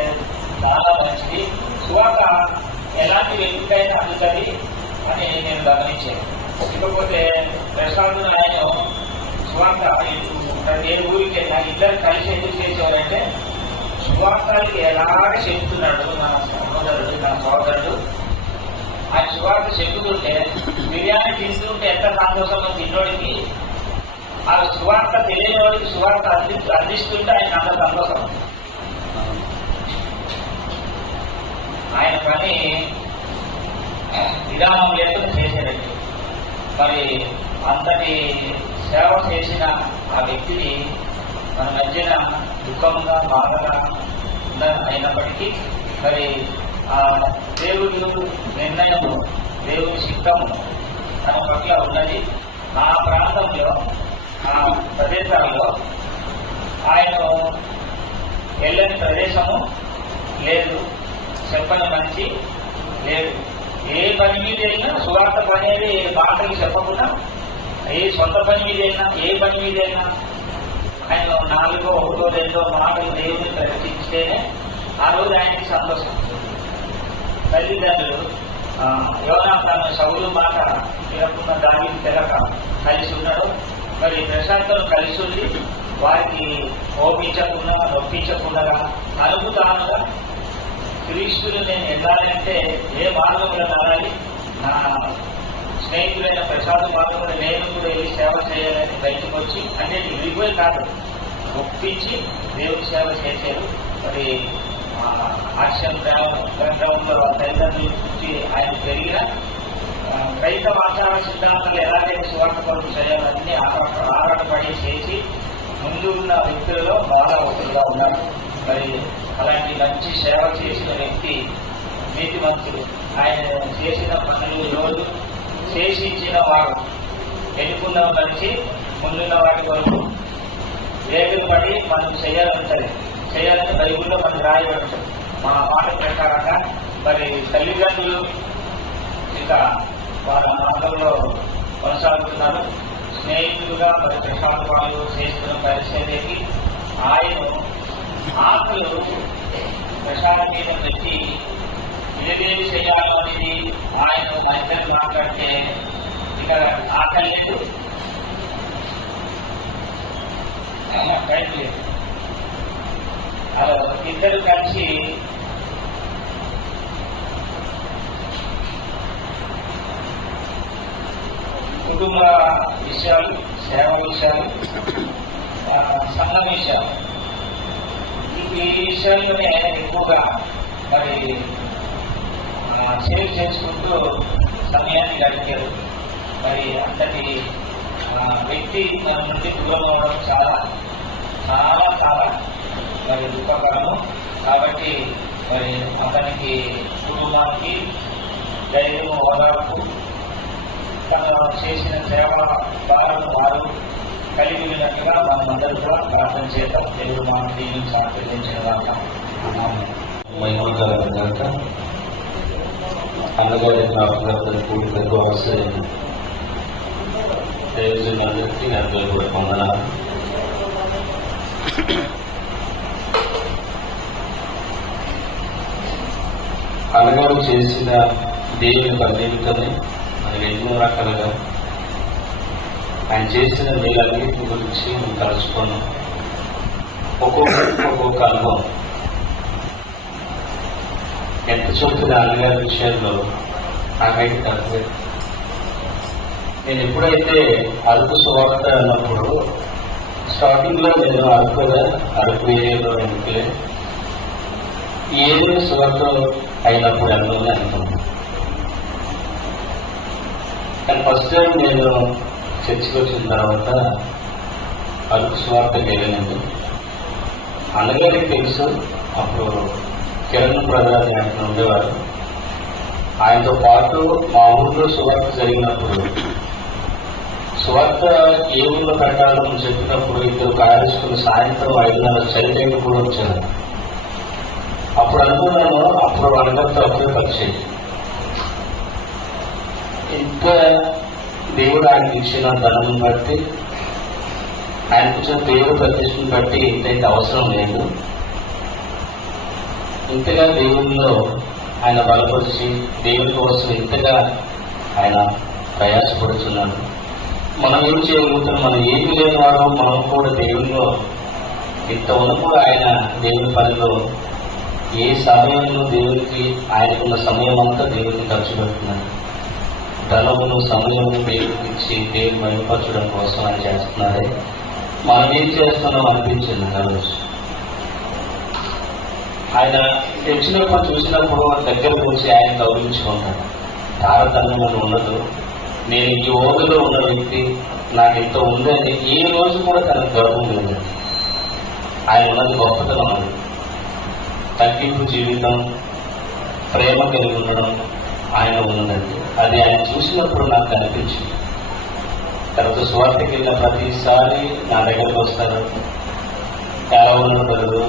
చాలా మంచిది. సువార్త ఎలాంటి వ్యక్తికైనా అందుతుంది అని నేను గమనించాను. ఇకపోతే ప్రసాద్ ఆయన సువార్త ఏ ఊరికి ఇద్దరు కలిసి ఎందుకు చేసేవారంటే సువార్తలకి ఎలాగ చెప్తున్నాడు మన సోదరుడు. ఆయన సువార్త చెప్పుకుంటే బిర్యానీ తింటుంటే ఎంత సంతోషంగా తిన్నోడికి, ఆ సువార్త తెలియని వాడికి సువార్త అందిస్తుంటే ఆయన అంత సంతోషం. ఆయన పని విధానం లేకుండా చేసేటట్టు. మరి అంతటి సేవ చేసిన ఆ వ్యక్తిని మన మధ్యన దుఃఖంగా బాధగా అయినప్పటికీ మరి ఆ దేవుడి నిర్ణయము, దేవుడి చిత్తము తన పట్ల ఉన్నది. ఆ ప్రాంతంలో, ఆ ప్రదేశాల్లో ఆయన వెళ్ళని ప్రదేశము లేదు, చెప్పని మంచి లేదు. ఏ పని మీద అయినా సువార్త పని అనేది మాటలు చెప్పకుండా, ఏ సొంత పని మీద అయినా, ఏ పని మీద అయినా ఆయన 4 1 2 మాటలు దేవుడిని ప్రకటిస్తేనే ఆ రోజు ఆయనకి సంతోషం. తల్లిదండ్రులు యోనాతాను సౌలు మాట వినకుండా దానికి తెలక కలిసి ఉన్నాడు. మరి ప్రశాంతం కలిసి ఉంది, వారికి ఓపించకుండా నొప్పించకుండా అనుభూతానుగా క్రీస్తులు నేను వెళ్ళాలి అంటే ఏ మార్గంలో వెళ్ళాలి, నా స్నేహితులైన ప్రసాద్ మార్గంలో నేను కూడా వెళ్ళి సేవ చేయాలని బయటకు వచ్చి అంటే విడిపోయి కాదు, ఒప్పించి దేవుడి సేవ చేశారు. మరి ఆశ్రమ గ్రంథంలో తల్లిదండ్రులు చూసి ఆయన పెరిగిన క్రైస్తవ ఆచార సిద్ధాంతాలు ఎలాగైతే సువార్త కొరకు చేయాలన్నీ ఆరాటపడి చేసి ముందు ఉన్న వ్యక్తులలో బాగా ఒకరుగా ఉన్నారు. మరి అలాంటి మంచి సేవ చేసిన వ్యక్తి నీతిమంతుడు. ఆయన చేసిన పనులు ఈరోజు చేసి ఇచ్చిన వాడు ఎన్నుకున్న కలిసి ముందున్న వాటి కొరకు వేగులు పడి మనం చేయాలని బైబుల్లో మనకు రాయబడుతుంది. మన మాట ప్రకారంగా మరి తల్లిదండ్రులు ఇంకా వారి మార్గంలో కొనసాగుతున్నారు. స్నేహితులుగా మరి ప్రశాంతవాళ్ళు చేస్తున్న పరిస్థితికి ఆయన ఆకులు ప్రశాంత మీద పెట్టి ఇదేమి చేయాలో అనేది ఆయన మా ఇద్దరు మాట్లాడితే ఇక్కడ ఆకలి లేదు, టైం లేదు. అలా ఇద్దరు కలిసి కుటుంబ విషయాలు, సేవ విషయాలు, సంఘ విషయాలు, ఈ విషయాల్లోనే ఎక్కువగా మరి సేవ్ చేసుకుంటూ సమయాన్ని గడిపారు. మరి అంతటి వ్యక్తి మన నుండి దూరం అవ్వడం చాలా చాలా చాలా మరి దుఃఖకరము. కాబట్టి మరి అతనికి కుటుంబానికి ధైర్యం, ఓదార్పు, తను చేసిన సేవా భారం వారు కలిగి ఉన్నట్టుగా మనమందరూ కూడా ప్రార్థన చేద్దాం. దేవుడు మన దీన్ని ఆశీర్వదించిన దాకా మహిమకరంగా అన్నగారి జ్ఞాపకార్థం కూడి పెద్ద అవసరం దైవజనులందరికీ అందరూ కూడా పొందనాలు. అన్నగారు చేసిన దేవుని పరిమితమే ఆయన ఎన్నో రకాలుగా ఆయన చేసిన మేలన్నింటి గురించి మేము తలుచుకున్నాం. ఒక్కొక్క అనుభవం ఎంత చూస్తున్న అన్నగారి విషయంలో నాకైతే తక్కువే. నేను ఎప్పుడైతే అరకు సువార్త అన్నప్పుడు స్టార్టింగ్ లో నేను అరకు ఏరియాలో ఎందుకులే ఈ ఏరియా సువార్త అయినప్పుడు అన్నది అనుకున్నాను. కానీ ఫస్ట్ టైం నేను చర్చికి వచ్చిన తర్వాత అరకు సువార్తకి వెళ్ళినది. అన్నగారికి తెలుసు, అప్పుడు కిరణ్ ప్రధాని ఆయన ఉండేవారు. ఆయనతో పాటు మా ఊళ్ళో సువార్త జరిగినప్పుడు సువార్త ఏ ఊళ్ళో పెట్టాలని చెప్పినప్పుడు ఇద్దరు కార్యస్తులు సాయంత్రం 5:30 చలిటైపు కూడా వచ్చారు. అప్పుడు అనుకున్నాను, అప్పుడు వాళ్ళందరితో అప్పుడే పరిచయం. ఇంకా దేవుడు ఆయనకి ఇచ్చిన ధనం బట్టి, ఆయనకు ఇచ్చిన దేవుడు ప్రతిష్టను బట్టి ఇంతైతే అవసరం లేదు. ఇంతగా దేవుల్లో ఆయన బలపరిచి దేవుని కోసం ఇంతగా ఆయన ప్రయాసపడుతున్నాడు. మనం ఏం చేయగలుగుతాం? మనం ఏమి లేని వాడు మనం కూడా దేవుల్లో ఇంత ఉన్నప్పుడు ఆయన దేవుని పనిలో ఏ సమయంలో దేవునికి ఆయనకున్న సమయం అంతా దేవునికి ఖర్చు పెడుతున్నాడు. ధనమును సమయము దేవుడికి ఇచ్చి దేవుని మహిమపరచడం కోసం ఆయన చేస్తున్నారే. మనం ఏం చేస్తున్నాం అనిపించింది ఆ రోజు. ఆయన తెచ్చినప్పుడు చూసినప్పుడు దగ్గరకు వచ్చి ఆయన గౌరవించుకుంటాడు. తారతమ్యం ఉండదు. నేను ఈ ఓగలో ఉన్న వ్యక్తి, నాకు ఇంత ఉందని ఏ రోజు కూడా తనకు గర్వం లేదు. ఆయన ఉన్నది గొప్పతనం ఉంది. తగ్గింపు జీవితం, ప్రేమ కలిగి ఉండడం ఆయన ఉన్నదండి. అది ఆయన చూసినప్పుడు నాకు అనిపించింది. తర్వాత సువార్తకి వెళ్ళిన ప్రతిసారి నా దగ్గరకు వస్తారు. ఎలా ఉండదు,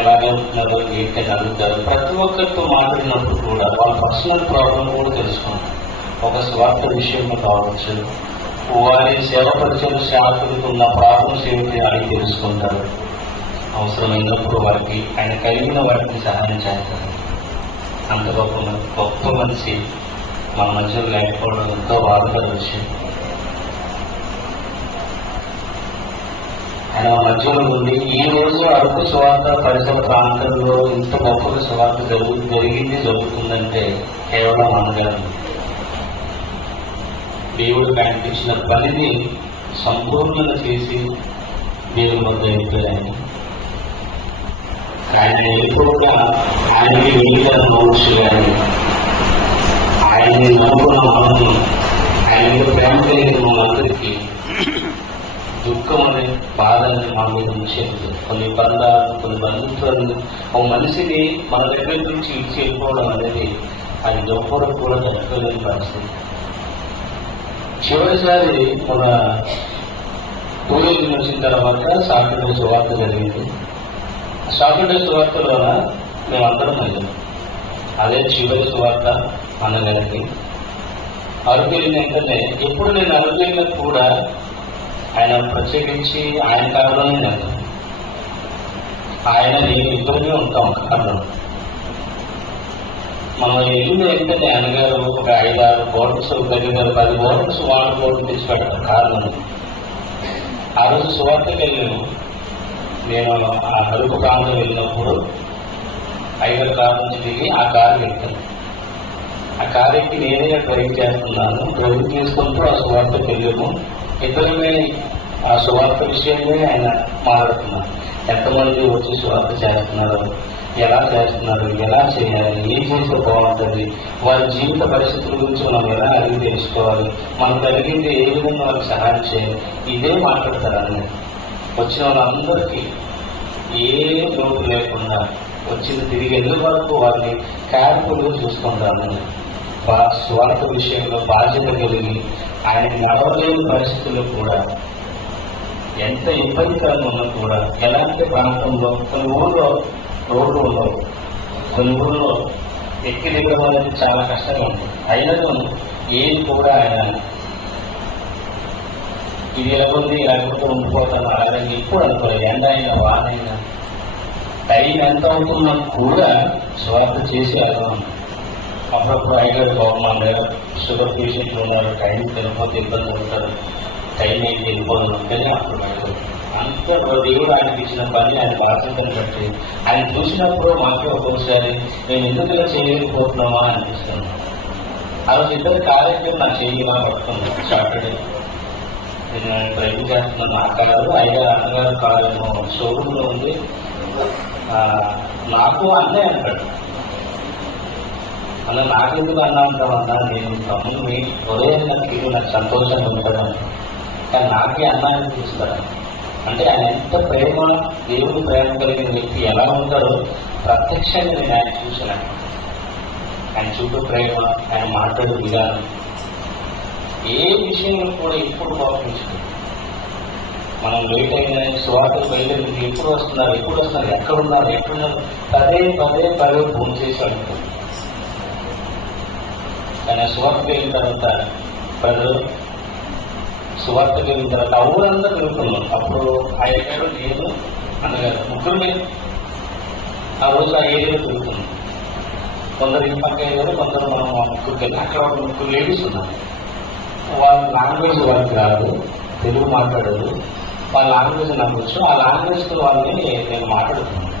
ఎలాగే ఉంటున్నారు, ఏంటని అడుగుతారు. ప్రతి ఒక్కరితో మాట్లాడినప్పుడు కూడా వాళ్ళ పర్సనల్ ప్రాబ్లం కూడా తెలుసుకుంటారు. ఒక స్వార్థ విషయంలో కావచ్చు, వారి సేవ పరిచయం శాఖలకు ఉన్న ప్రాబ్లమ్స్ ఏమిటి అని తెలుసుకుంటారు. అవసరమైనప్పుడు వారికి ఆయన కలిగిన వాటిని సహాయం చేస్తారు. అంత గొప్ప మనిషి మన మధ్యలో లేకపోవడం ఎంతో బాధపడే విషయం. ఆయన మధ్యలో ఉండి ఈ రోజు అరకు సువార్త పరిసర ప్రాంతంలో ఇంత గొప్పగా సువార్త జరుగుతుందంటే కేవలం అన్నగారు. దేవుడు కనిపించిన పనిని సంపూర్ణంగా చేసి దేవుని వద్ద వెళ్ళిపోయాను. ఆయన వెళ్ళిపోగా ఆయనకి వెళ్ళిపోవచ్చు, కానీ ఆయన్ని నమ్ముకున్న మనము, ఆయన మీద ప్రేమ కలిగిన మనందరికీ దుఃఖం అనే బాధ అనేది మా మీద ఉంచేది. కొన్ని బంధాలు, కొన్ని బంధుత్వాలు ఒక మనిషిని మన దగ్గర నుంచి ఇచ్చి వెళ్ళిపోవడం అనేది అది ఎవ్వరూ కూడా తట్టుకోలేని పరిస్థితి. చివరిసారి మన పూజలు వచ్చిన తర్వాత సాటర్డే సువార్త జరిగింది. సాటర్డే సువార్తలో మేమందరం అయ్యాం. అదే చివరి సువార్త అన్నగారికి. అరకు వెళ్ళిన వెంటనే ఎప్పుడు నేను అరకు వెళ్ళినా కూడా ఆయన ప్రత్యేకించి ఆయన కారులోనే వెళ్తాను. ఆయన నేను ఇద్దరినే ఉంటాం కారులో. మనం వెళ్ళిన వెంటనే అన్నగారు ఒక 5-6 బాటిల్స్, దగ్గర 10 బాటిల్స్ వాటర్ బాటిల్ తెచ్చి పెడతాను కారులో. ఆ రోజు సువార్తకి వెళ్ళాను. నేను ఆ అరకు ప్రాంతం వెళ్ళినప్పుడు 5 కారు నుంచి దిగి ఆ కారు వెళ్తాను. ఆ కారు ఎక్కి నేనే డ్రైవ్ చేస్తున్నాను. డ్రైవ్ చేసుకుంటూ ఆ సువార్తకి వెళ్ళాము. ఇద్దరమే ఆ సువార్త విషయమే ఆయన మాట్లాడుతున్నాను. ఎంతమంది వచ్చి సువార్త చేస్తున్నారు, ఎలా చేస్తున్నారు, ఎలా చేయాలి, ఏం చేస్తే బాగుంటుంది, వారి జీవిత పరిస్థితుల గురించి మనం ఎలా అడిగి తెలుసుకోవాలి, మనకు కలిగింది ఏ విధంగా వాళ్ళకి సహాయం చేయాలి, ఇదే మాట్లాడతారు. అన్నీ వచ్చిన వాళ్ళందరికీ ఏ లోటు లేకుండా వచ్చిన తిరిగి వెళ్ళే వరకు వారిని కేర్ఫుల్గా చూసుకుంటాను. స్వార్థ విషయంలో బాధ్యత కలిగి ఆయన నడవలేని పరిస్థితుల్లో కూడా ఎంత ఇబ్బందికరంగా ఉన్నా కూడా ఎలాంటి ప్రాంతంలో కొన్ని ఊళ్ళో రోడ్లు ఉండవు, కొన్ని ఊళ్ళో ఎక్కి దిగడం అనేది చాలా కష్టంగా ఉంటుంది. అయినను ఏది కూడా ఆయన ఇది ఎలాగొంది లేకపోతే ఉండిపోతాను అలాగే ఎప్పుడు అనుకోలేదు. ఎండ అయినా వానైనా టైం ఎంత అవుతున్నా కూడా స్వార్థ చేసి అలా అప్పుడప్పుడు ఐగర్ గవర్నమెంట్ షుగర్ పేషెంట్లు ఉన్నారు, టైం వెళ్ళిపోతే ఇబ్బంది పడతారు, టైం అయితే వెళ్ళిపోవడం ఉంటేనే అప్పుడు బయట అంతే. దేవుడు ఆయనకి ఇచ్చిన పని ఆయన బాధ్యతను బట్టి ఆయన చూసినప్పుడు మాకే ఒక్కొక్కసారి మేము ఎందుకు ఇలా చేయలేకపోతున్నామా అనిపిస్తుంది. ఆ రోజు ఇద్దరు కార్యక్రమం నా చేయమా పడుతున్నాను. సాటర్డే నేను డ్రైవింగ్ చేస్తున్నాను. ఆ కారు అన్నగారు కారు షోరూంలో ఉంది. నాకు అన్నే అంటాడు. అలా నాకెందుకు అన్నా ఉంటామన్నా, నేను తమ్ముడిని ఉదయం నాకు సంతోషంగా ఉంటాను, కానీ నాకే అన్నా అనిపిస్తాడు. అంటే ఆయన ఎంత ప్రేమ, దేవుడు ప్రేమ కలిగిన వ్యక్తి ఎలా ఉంటాడో ప్రత్యక్షంగా నేను ఆయన చూసాను. ఆయన చూపు ప్రేమ, ఆయన మాట్లాడే విధానం, ఏ విషయంలో కూడా ఎప్పుడు కోపించుకో. మనం లేట్ అయిన స్వార్థలు బయలుదేరి ఎప్పుడు వస్తున్నారు, ఎక్కడున్నారు పదే ఫోన్ చేసి అడుగుతుంది. కానీ సువార్తకి వెళ్ళిన తర్వాత ప్రజలు సువార్తకి వెళ్ళిన తర్వాత ఊరంతా తిరుగుతున్నాం. అప్పుడు ఆ ఏరియాలో నేను అన్నగారు ముగ్గురు ఆ రోజు ఆ ఏరియాలో తిరుగుతున్నాం. కొందరు ఈ పక్క అయ్యారు, కొందరు మనం ఆ ముగ్గురికి వెళ్ళి అక్కడ ఒక 3 లేడీస్ ఉన్నారు. వాళ్ళ లాంగ్వేజ్ వాళ్ళకి రాదు, తెలుగు మాట్లాడదు. వాళ్ళ లాంగ్వేజ్ నాకు వచ్చు. ఆ లాంగ్వేజ్తో వాళ్ళని నేను మాట్లాడుతున్నాను.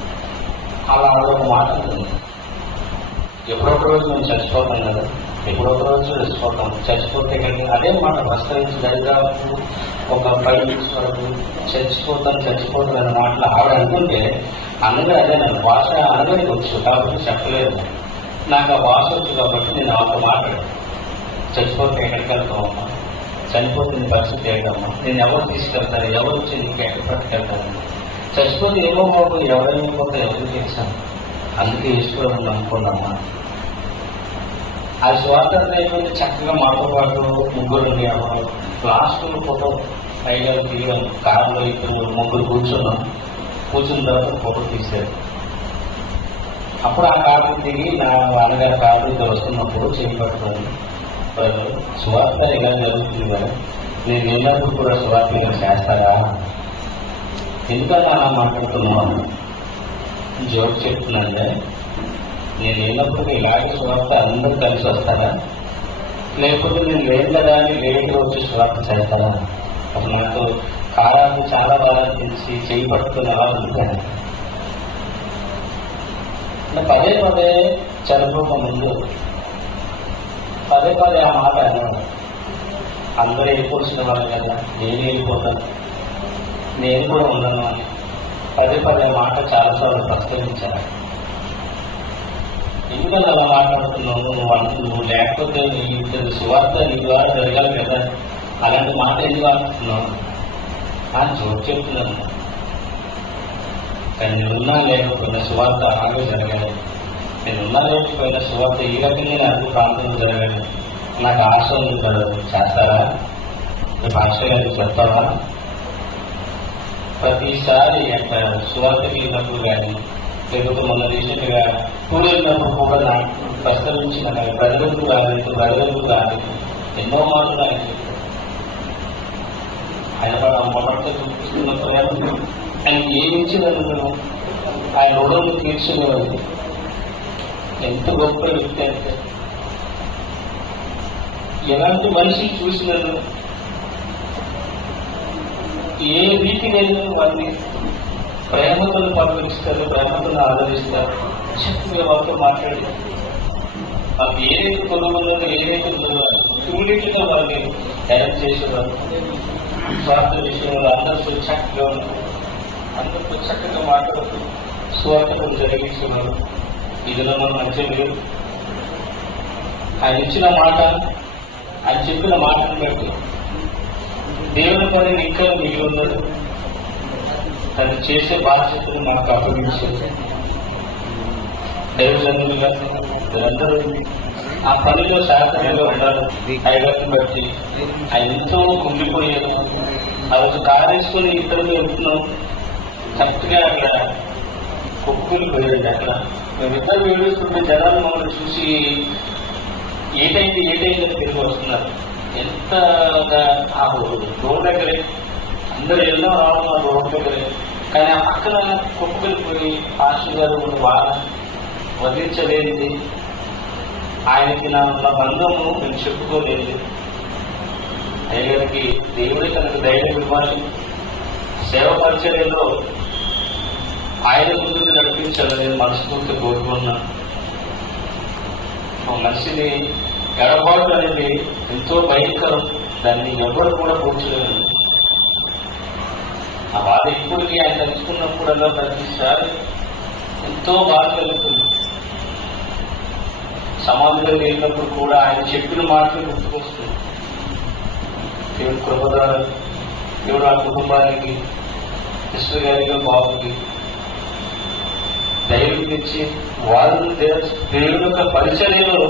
అలా ఒక మాట ఉంటుంది, ఎప్పుడొక రోజు మేము చచ్చిపోతాం కదా, ఎప్పుడొక రోజు చచ్చిపోతే కానీ అదే మాట ప్రస్తావించి దరిదాపు ఒక 5 minutes వరకు చచ్చిపోతాను అనే మాటలు ఆవిడ అనుకుంటే అన్నగా అదే నన్ను భాష అనగానే వచ్చు కాబట్టి చెప్పలేదు. నాకు ఆ భాష వచ్చు కాబట్టి నేను ఆవిడ మాట్లాడాను. చచ్చిపోతే ఎక్కడికి వెళ్తామమ్మా, చనిపోతే నీ పరిస్థితి ఏంటమ్మా, నేను ఎవరు తీసుకెళ్తాను, ఎవరు వచ్చి నీకు ఎక్కడ పట్టుకెళ్తానమ్మా, చచ్చిపోతే ఏమో బాబు, ఎవరైపోతే ఎవరు చేశాను, అందుకే ఈశ్వరుని అనుకున్నామా. ఆ స్వాతంత్రం అయిపోయింది. చక్కగా మాతో పాటు ముగ్గురు లాస్ట్ ఫోటో ఐదారు తీయడం, కారులో 2-3 కూర్చున్న తర్వాత ఫోటో తీశారు. అప్పుడు ఆ కారు దిగి నా నాన్నగారి కారు ఇక్కడ వస్తున్నప్పుడు చేయబడుతుంది. సువార్త ఇలా జరుగుతుంది కదా, నేను వెళ్ళినప్పుడు కూడా సువార్త ఇలా చేస్తారా, ఎందుకన్నా అలా మాట్లాడుతున్నాను జోక్ చెప్తున్నాను. నేను వెళ్ళినప్పుడు ఇలాగే సువార్త అందరూ కలిసి వస్తారా, లేకపోతే నేను లేను కదా అని లేట్గా వచ్చి సువార్త చేస్తారా. అప్పుడు నాకు కారాన్ని చాలా బాగా తెలిసి చేయి పట్టుకుని అలా ఉంటాను. పదే చనిపోక ముందు పదే ఆ మాట అందరూ వెళ్ళిపోసిన వాళ్ళు కదా, నేను వెళ్ళిపోతాను, నేను కూడా ఉండను అని పదే మాట చాలాసార్లు ప్రస్తావించాను. ఎందుకని అలా మాట్లాడుతున్నావు, నువ్వు లేకపోతే నీ సువార్త నీ ద్వారా జరగాలి కదా, అలాంటి మాట ఎందుకు ఆడుతున్నావు అని జోక్ చెప్తున్నాను. కానీ నేనున్నా లేకపోయినా సువార్త అలాగే జరగాలి, నేనున్నా లేకపోయినా సువార్త ఈ రకంగా అన్ని ప్రాంతంలో జరగాలి. నాకు ఆశ ఉంది కదా, చేస్తారా, ఈ భాష గారికి చెప్తావా. ప్రతిసారి అక్కడ సువార్తకి వెళ్ళినప్పుడు కానీ లేకపోతే మొన్న రీసెంట్గా టూర్ వెళ్ళినప్పుడు కూడా నాకు ప్రస్తుతం నుంచి నాకు బ్రదర్కు రాలేదు ఎన్నో మాటలు ఆయన చెప్పారు. ఆయన మొదటితో చూపిస్తున్న ప్రేమ ఆయన ఏమి ఇచ్చినందుకు ఆయన రుణం తీర్చుకునేవాడు. ఎంత గొప్ప వ్యక్తి అంటే ఎలాంటి మనిషి చూసినారు, ఏ రీతినైనా వారిని ప్రేమతో పలకరిస్తారు, ప్రేమతో ఆదరిస్తారు. చక్కగా వాళ్ళతో మాట్లాడి మాకు ఏదైతే కొనుగోలు ఏదైతే ఇమీడియట్గా వారిని హెల్ప్ చేసేవారు. స్వార్థ విషయంలో అందరితో చక్కగా ఉన్నారు, అందరితో చక్కగా మాట్లాడుతూ స్వార్థం జరిగించేవారు. ఇదిలో మనం మంచి లేదు. ఆయన ఇచ్చిన మాట, ఆయన చెప్పిన మాటను బట్టి దేవుని పని ఇంకా మిగిలి ఉన్నది. తను చేసే బాధ్యతను మాకు అప్పగించారు. దైవజనులుగా మీరందరూ ఆ పనిలో శాస్త్రంగా ఉండాలి. అయ్యగారిని బట్టి ఆయన ఎంతో కుంగిపోయారు. ఆ రోజు కారేసుకుని ఇద్దరు వెళ్తున్నాం, కరెక్ట్గా అక్కడ కుక్కులు పోయాడు. అక్కడ మేమిద్దరు వేడుస్తుంటే జనాలు మమ్మల్ని చూసి ఏటైందని తిరిగి వస్తున్నారు. ఎంత ఆ రోడ్ దగ్గరే అందరూ ఎన్నో రావడం ఆ రోడ్ దగ్గరే. కానీ ఆ పక్కన కుక్కులు పాస్టర్ గారు వాళ్ళ వదిలించలేనిది, ఆయనకి నా ఉన్న బంధము నేను చెప్పుకోలేదు. అయ్యగారికి దేవుడి తనకు ధైర్యం ఇవ్వాలి. సేవ పరిచర్యలో ఆయన ముందుకు నడిపించాలని నేను మనస్ఫూర్తి కోరుకున్నాను. ఒక మనిషిని ఎడబాటు అనేది ఎంతో భయంకరం. దాన్ని ఎవరు కూడా కూర్చోలేదు. ఆ బాధ ఇప్పటికీ ఆయన తెలుసుకున్నప్పుడల్లా ప్రతిసారి ఎంతో బాధ కలుగుతుంది. సమాధిలో వెళ్ళినప్పుడు కూడా ఆయన చెప్పిన మాటలు గుర్తుకొస్తుంది. దేవుడి కృప ద్వారా దేవుడు ఆ కుటుంబానికి, సిస్టర్ గారికి, బాబుకి ధైర్యం తెచ్చి వారు దేవుడి యొక్క పరిచర్యలో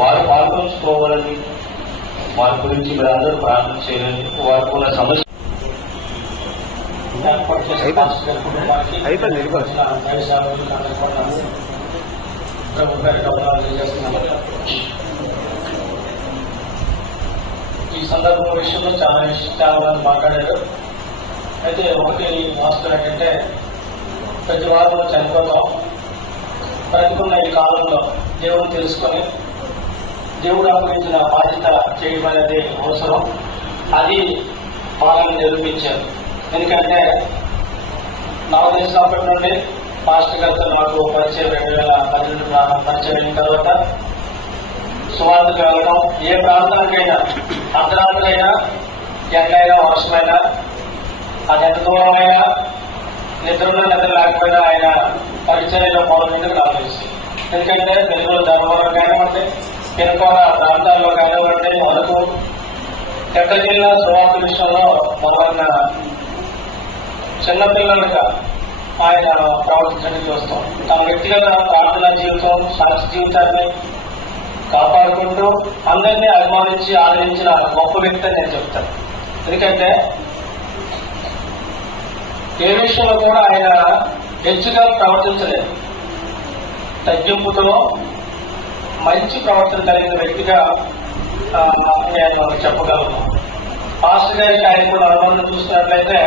వారు పాల్పంచుకోవాలని, వారి గురించి మీరు అందరూ ప్రార్థన చేయాలని, వారికి ఉన్న సమస్య ఈ సందర్భం విషయంలో చాలా మంది మాట్లాడారు. అయితే ఒకటి వాస్తవం ఏంటంటే ప్రతి వారంలో చనిపోతాం. బ్రతికున్న ఈ కాలంలో దేవుడు తెలుసుకొని దేవుడు అప్పగించిన బాధ్యత చేయడం అనేది అవసరం. అది వాళ్ళని నిరూపించారు. ఎందుకంటే నాకు తెలిసినప్పటి నుండి పాస్టర్ గారితో నాకు పరిచయం 2012 పరిచయం అయిన తర్వాత సువార్తకు వెళ్ళడం, ఏ ప్రాంతానికైనా అర్ధరాత్రైనా ఎండైనా వర్షమైనా అది ఎంత దూరమైనా నిద్రలో నిద్ర లేకపోయినా ఆయన పరిచర్యలో పాల్గొనేందుకు నాకు తెలుసు. ఎందుకంటే తెలుగులో ధర్మవరం కానివ్వండి, తిరుకోన ప్రాంతాల్లో కానివ్వండి, మనకు పెద్ద జిల్లా సువార్త విషయంలో మొదలైన చిన్నపిల్లలుగా ఆయన ప్రవర్తించడం చూస్తాం. తన వ్యక్తిగత ప్రార్థనా జీవితం, సాక్షి జీవితాన్ని కాపాడుకుంటూ అందరినీ అభిమానించి ఆదరించిన గొప్ప వ్యక్తి అని నేను చెప్తాను. ఎందుకంటే ఏ విషయంలో కూడా ఆయన హెచ్చుగా ప్రవర్తించలేదు. తగ్గింపుతో మంచి ప్రవర్తన కలిగిన వ్యక్తిగా నేను చెప్పగలను. పాస్టర్ గారికి ఆయన కూడా అనుబంధం చూసినట్లయితే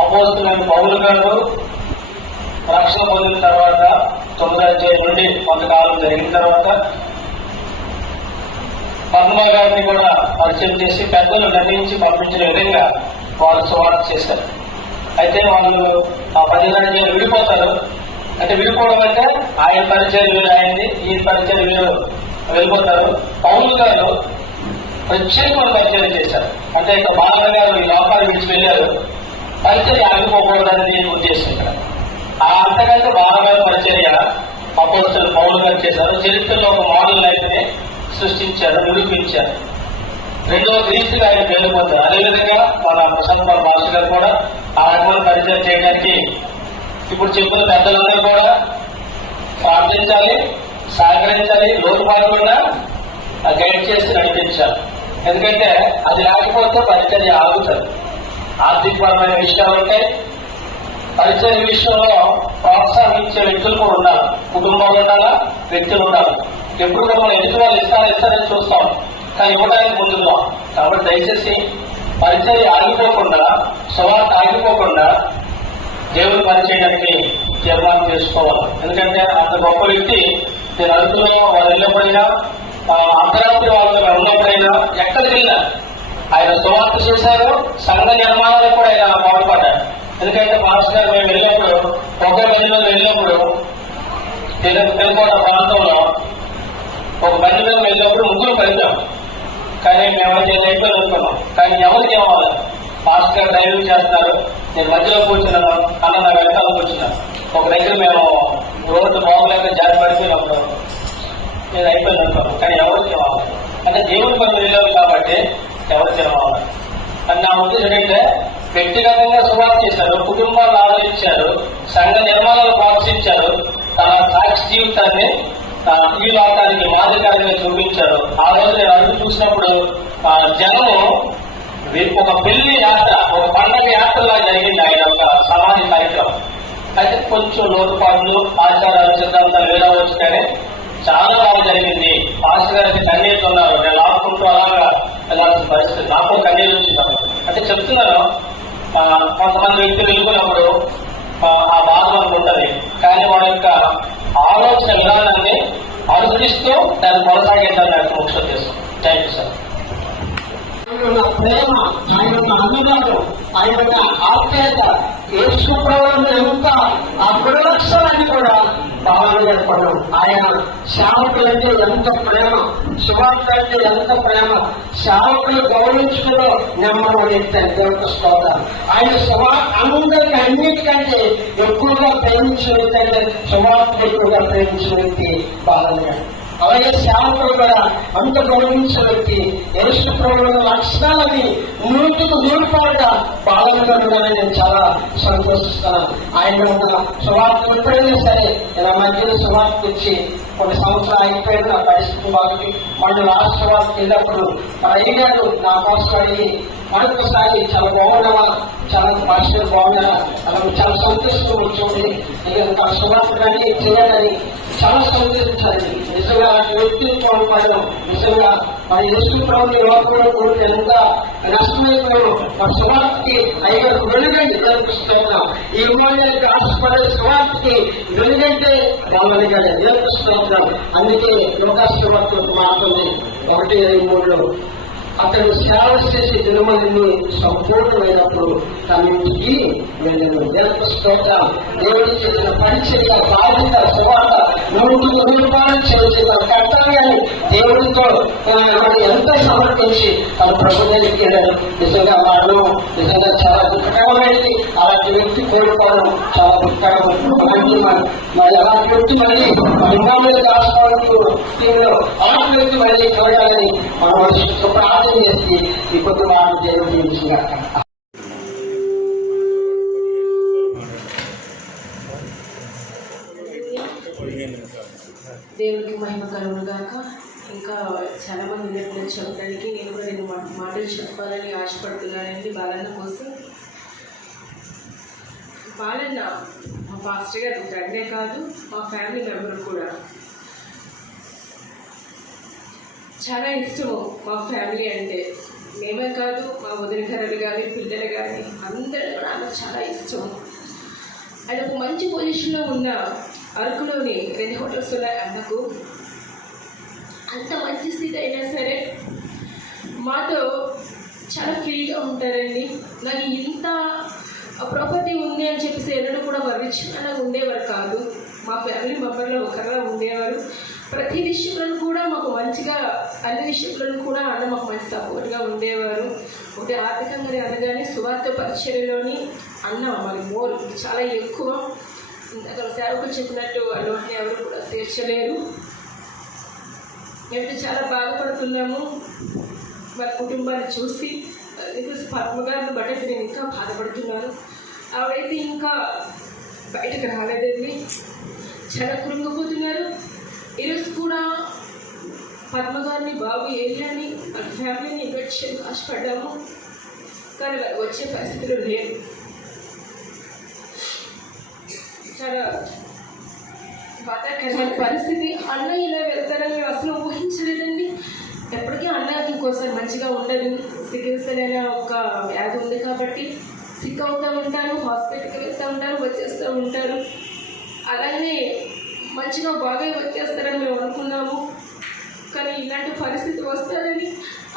అపోస్తలుడైన పౌలు గారు రక్షణ పొందిన తర్వాత 9వ అధ్యాయం నుండి కొంతకాలం జరిగిన తర్వాత పద్మ గారిని కూడా పరిచయం చేసి పెద్దలు నిర్ణయించి పంపించిన విధంగా వారు సువార్త చేశారు. అయితే వాళ్ళు ఆ 10 అధ్యాయాలు విడిపోతారు. అంటే విడిపోవడం అంటే ఆయన పరిచయం వీరు అయింది, ఈ పరిచయం వీరు వెళ్ళిపోతారు. పౌలు గారు ప్రత్యేకమైన పరిచయం చేశారు. అంటే ఇక బాల గారు ఈ లోకాలు విడిచి వెళ్ళారు, పరిచర్య ఆగిపోకూడదని ఉద్దేశం ఇక్కడ. ఆ అంతకంటే బాగా పరిచర్య అపోస్తలుడు పౌలు గారు చేశారు. చరిత్రలో ఒక మోడల్ లైఫ్ ని సృష్టించారు, నిరూపించారు. రెండవ క్రీస్తుగా ఆయన పేరు పొందారు. అదేవిధంగా మన ప్రశాంత్ మాస్టర్ గారు కూడా ఆ రకమైన పరిచయం చేయడానికి ఇప్పుడు చెప్పిన పెద్దలందరూ కూడా ప్రార్థించాలి, సహకరించాలి, లోటుపాటుగా గైడ్ చేసి నడిపించాలి. ఎందుకంటే అది లేకపోతే పరిచర్య ఆగుతుంది. ఆర్థికపరమైన విషయాలు ఉంటాయి, పరిచయ విషయంలో ప్రోత్సహించే వ్యక్తులు కూడా ఉండాలి. కుటుంబాలు ఉండాలా, వ్యక్తులు ఉండాలి. ఎప్పుడు కూడా మనం ఎదుటి వాళ్ళు ఇస్తారని చూస్తాం, కానీ ఇవ్వడానికి ముందున్నాం. కాబట్టి దయచేసి పరిచయం ఆగిపోకుండా, సువార్త ఆగిపోకుండా దేవుని పరిచయానికి తీర్మానం చేసుకోవాలి. ఎందుకంటే అంత గొప్ప వ్యక్తి నేను అడుగుతున్నా, వాళ్ళు వెళ్ళినప్పుడైనా అర్ధరాత్రి వాళ్ళు ఉన్నప్పుడైనా ఎక్కడికి వెళ్ళినా ఆయన సువార్త చేశారు. సంఘ నిర్మాణాలకు కూడా ఆయన పాల్పడ్డారు. ఎందుకంటే మాస్టర్ గారు మేము వెళ్ళినప్పుడు, ఒకే బండి మీద వెళ్ళినప్పుడు తెలుకోట ప్రాంతంలో ఒక బండి మీద వెళ్ళినప్పుడు ముగ్గురు కలిపాం. కానీ మేము అయిపోయి అనుకున్నాం. కానీ ఎవరికి ఏమవ్వాలి, మాస్టర్ గారు డ్రైవింగ్ చేస్తున్నారు, నేను మధ్యలో కూర్చున్నాను, అన్న నా వెనకాల కూర్చున్నాను. ఒక దగ్గర మేము రోడ్డు బాగులేక జారి పడిపోయినప్పుడు నేను అయిపోయింది అనుకున్నాను. కానీ ఎవరికి ఏమవ్వాలి అంటే దేవుని పని వెళ్ళాలి కాబట్టి ఎవరికి ఏమవ్వాలి అని నా ఉద్దేశం ఏంటంటే, వ్యక్తిగతంగా సువార్త చేశారు, కుటుంబాలను ఆదరించారు, సంఘ నిర్మాణాలు ప్రోత్సహించారు, తన సాక్షి జీవితాన్ని ఈ లోకానికి మాదిరిగా చూపించారు. ఆ రోజు నేను అడుగు చూసినప్పుడు జనము ఒక పెళ్లి యాత్ర, ఒక పండగ యాత్రలా జరిగింది ఆయన ఒక సమాధి కార్యక్రమం. అయితే కొంచెం లోటుపాట్లు, ఆచారాలు, సిద్ధాంతాలు వేరవచ్చు, కానీ చాలా బాగా జరిగింది. పాస్టర్ గారికి కన్నీళ్ళు ఉన్నారు, నేను లాక్కుంటూ అలాగా వెళ్ళాల్సిన పరిస్థితి, నాకు కన్నీళ్ళు వచ్చింది. అంటే చెప్తున్నాను, కొంతమంది వ్యక్తులు వెళ్ళిపోయినప్పుడు ఆ బాధ మనకు ఉంటుంది, కానీ వాడి యొక్క ఆలోచన విధానాన్ని అనుసరిస్తూ దాన్ని కొనసాగించాలని నాకు ముఖ్య ఉద్దేశం. Thank you sir. ఆయన ప్రేమ, ఆయన అనురాగం, ఆయన ఆప్యాయత, యేసు ప్రభువుని ఎంత ఆ గుణలక్షణాన్ని కూడా బాగా చెప్పడం. ఆయన సేవకులంటే ఎంత ప్రేమ, సువార్త అంటే ఎంత ప్రేమ, సేవకులు గౌరవించుకునే నెమ్మది దేవుడు స్తోత్రం. ఆయన అందరికీ అన్నిటికంటే ఎక్కువగా ప్రేమించిన వ్యక్తి అంటే సువార్త ఎక్కువగా ప్రేమించిన వ్యక్తి బాగా. అలాగే సేవకులు కూడా అంత గౌరవించిన వ్యక్తి, యేసు ప్రభువుల లక్షణాలని 100% పాలనగా ఉండాలని నేను చాలా సంతోషిస్తున్నాను. ఆయన సువార్త ఎప్పుడైనా సరే ఇలా మధ్యలో సువార్త వచ్చి కొన్ని సంవత్సరాలు అయిపోయిన నా పరిస్థితి బాగుంది. మళ్ళీ రాష్ట్ర వారికి వెళ్ళినప్పుడు అడిగాడు నా కోసం అడిగి, మరొకసారి చాలా బాగున్నావా, చాలా భాషలు బాగున్నారా, అలా చాలా సంతోషంగా కూర్చోండి, ఇక సువార్త కానీ చేయాలని చాలా సంతోషించాలి. నిజంగా వ్యక్తిత్వం పడడం, నిజంగా మన యేసు ప్రభువుని యువకులు కూడా ఎంత నష్టమైపోయాడు. మన సువార్తకి అయ్యారు వెలుగండి నేర్పిస్తున్నాం. ఈ మూల్యానికి ఆశపడే సువార్తకి వెలుగంటే బాగుంది నేర్పిస్తున్నాం. అందుకే యోగాశ్రమకు మాత్రమే 1:3 అతడు సేవ చేసి దినమని సంపూర్ణమైనప్పుడు తన ఇంటికి వెళ్ళను. నేర్పిస్తున్నాం. దేవుడి చేసిన పరిచర్య, బాధ్యత, సువార్త 100% చేసి తన కర్తవ్యాన్ని దేవుడితో ఎంతో సమర్పించి తన ప్రభుత్వానికి వెళ్ళాడు. నిజంగా వాడు నిజంగా చాలా దుఃఖకరమైనది. అలాంటి వ్యక్తి కోరుకోవడం చాలా దుఃఖకరం. మరి అలాంటి వ్యక్తి మళ్ళీ మన రాష్ట్రాలకు అలాంటి వ్యక్తి మళ్ళీ చూడాలని మనం ప్రార్థన చేసి ఈ కొద్ది వాళ్ళు జరుగుతుంది. దేవుడికి మహిమ కలుగుగాక. ఇంకా చాలా మంది ఉన్నట్టు చెప్పడానికి నేను కూడా 2 మాటలు చెప్పాలని ఆశపడుతున్నానండి. బాలన్న కోసం, బాలన్న మా పాస్టర్ గారు ఫ్రెండే కాదు, మా ఫ్యామిలీ మెంబర్ కూడా. చాలా ఇష్టము మా ఫ్యామిలీ అంటే. మేమే కాదు, మా వదిన గారు కానీ, పిల్లలు కానీ అందరూ కూడా నాకు చాలా ఇష్టము. ఆయన ఒక మంచి పొజిషన్లో ఉన్న అరకులోని 2 హోటల్స్ ఉన్నాయి అన్నకు. అంత మంచి స్థితి అయినా సరే మాతో చాలా ఫ్రీగా ఉంటారండి. నాకు ఇంత ప్రాపర్టీ ఉంది అని చెప్పేసి ఎన్నడూ కూడా వర్ణించిన ఉండేవారు కాదు. మా ఫ్యామిలీ మెంబర్లో ఒకరిలా ఉండేవారు. ప్రతి విషయంలో కూడా మాకు మంచిగా, అన్ని విషయంలో కూడా అన్న మాకు మంచి సపోర్ట్గా ఉండేవారు. ఒకటి ఆర్థికంగా అనగానే సువార్త పరిచర్యలోని అన్న మరి మోర్ చాలా ఎక్కువ. అక్కడ సేవకులు చెప్పినట్టు అలోట్ని ఎవరు కూడా తీర్చలేరు. మేము చాలా బాధపడుతున్నాము వారి కుటుంబాన్ని చూసి. పద్మగారిని బట్టి నేను ఇంకా బాధపడుతున్నాను. ఆవిడైతే ఇంకా బయటకు రాలేదండి, చాలా కృంగిపోతున్నారు. ఈరోజు కూడా పద్మగారిని బాబు ఏరియాని వాళ్ళ ఫ్యామిలీని ఇన్వైట్ చేయడానికి ఆశపడ్డాము, కానీ వారు వచ్చే పరిస్థితులు లేరు. చాలా బాధాకరమైన పరిస్థితి. అన్న ఇలా వెళ్తారని మేము అసలు ఊహించలేదండి. ఎప్పటికీ అన్నకి ఒక్కోసారి మంచిగా ఉండదు. సికిల్స్ అనే ఒక వ్యాధి ఉంది కాబట్టి సిక్ అవుతూ ఉంటారు, హాస్పిటల్కి వెళ్తూ ఉంటారు, వచ్చేస్తూ ఉంటారు. అలాగే మంచిగా బాగా వచ్చేస్తారని మేము అనుకున్నాము. కానీ ఇలాంటి పరిస్థితి వస్తుందని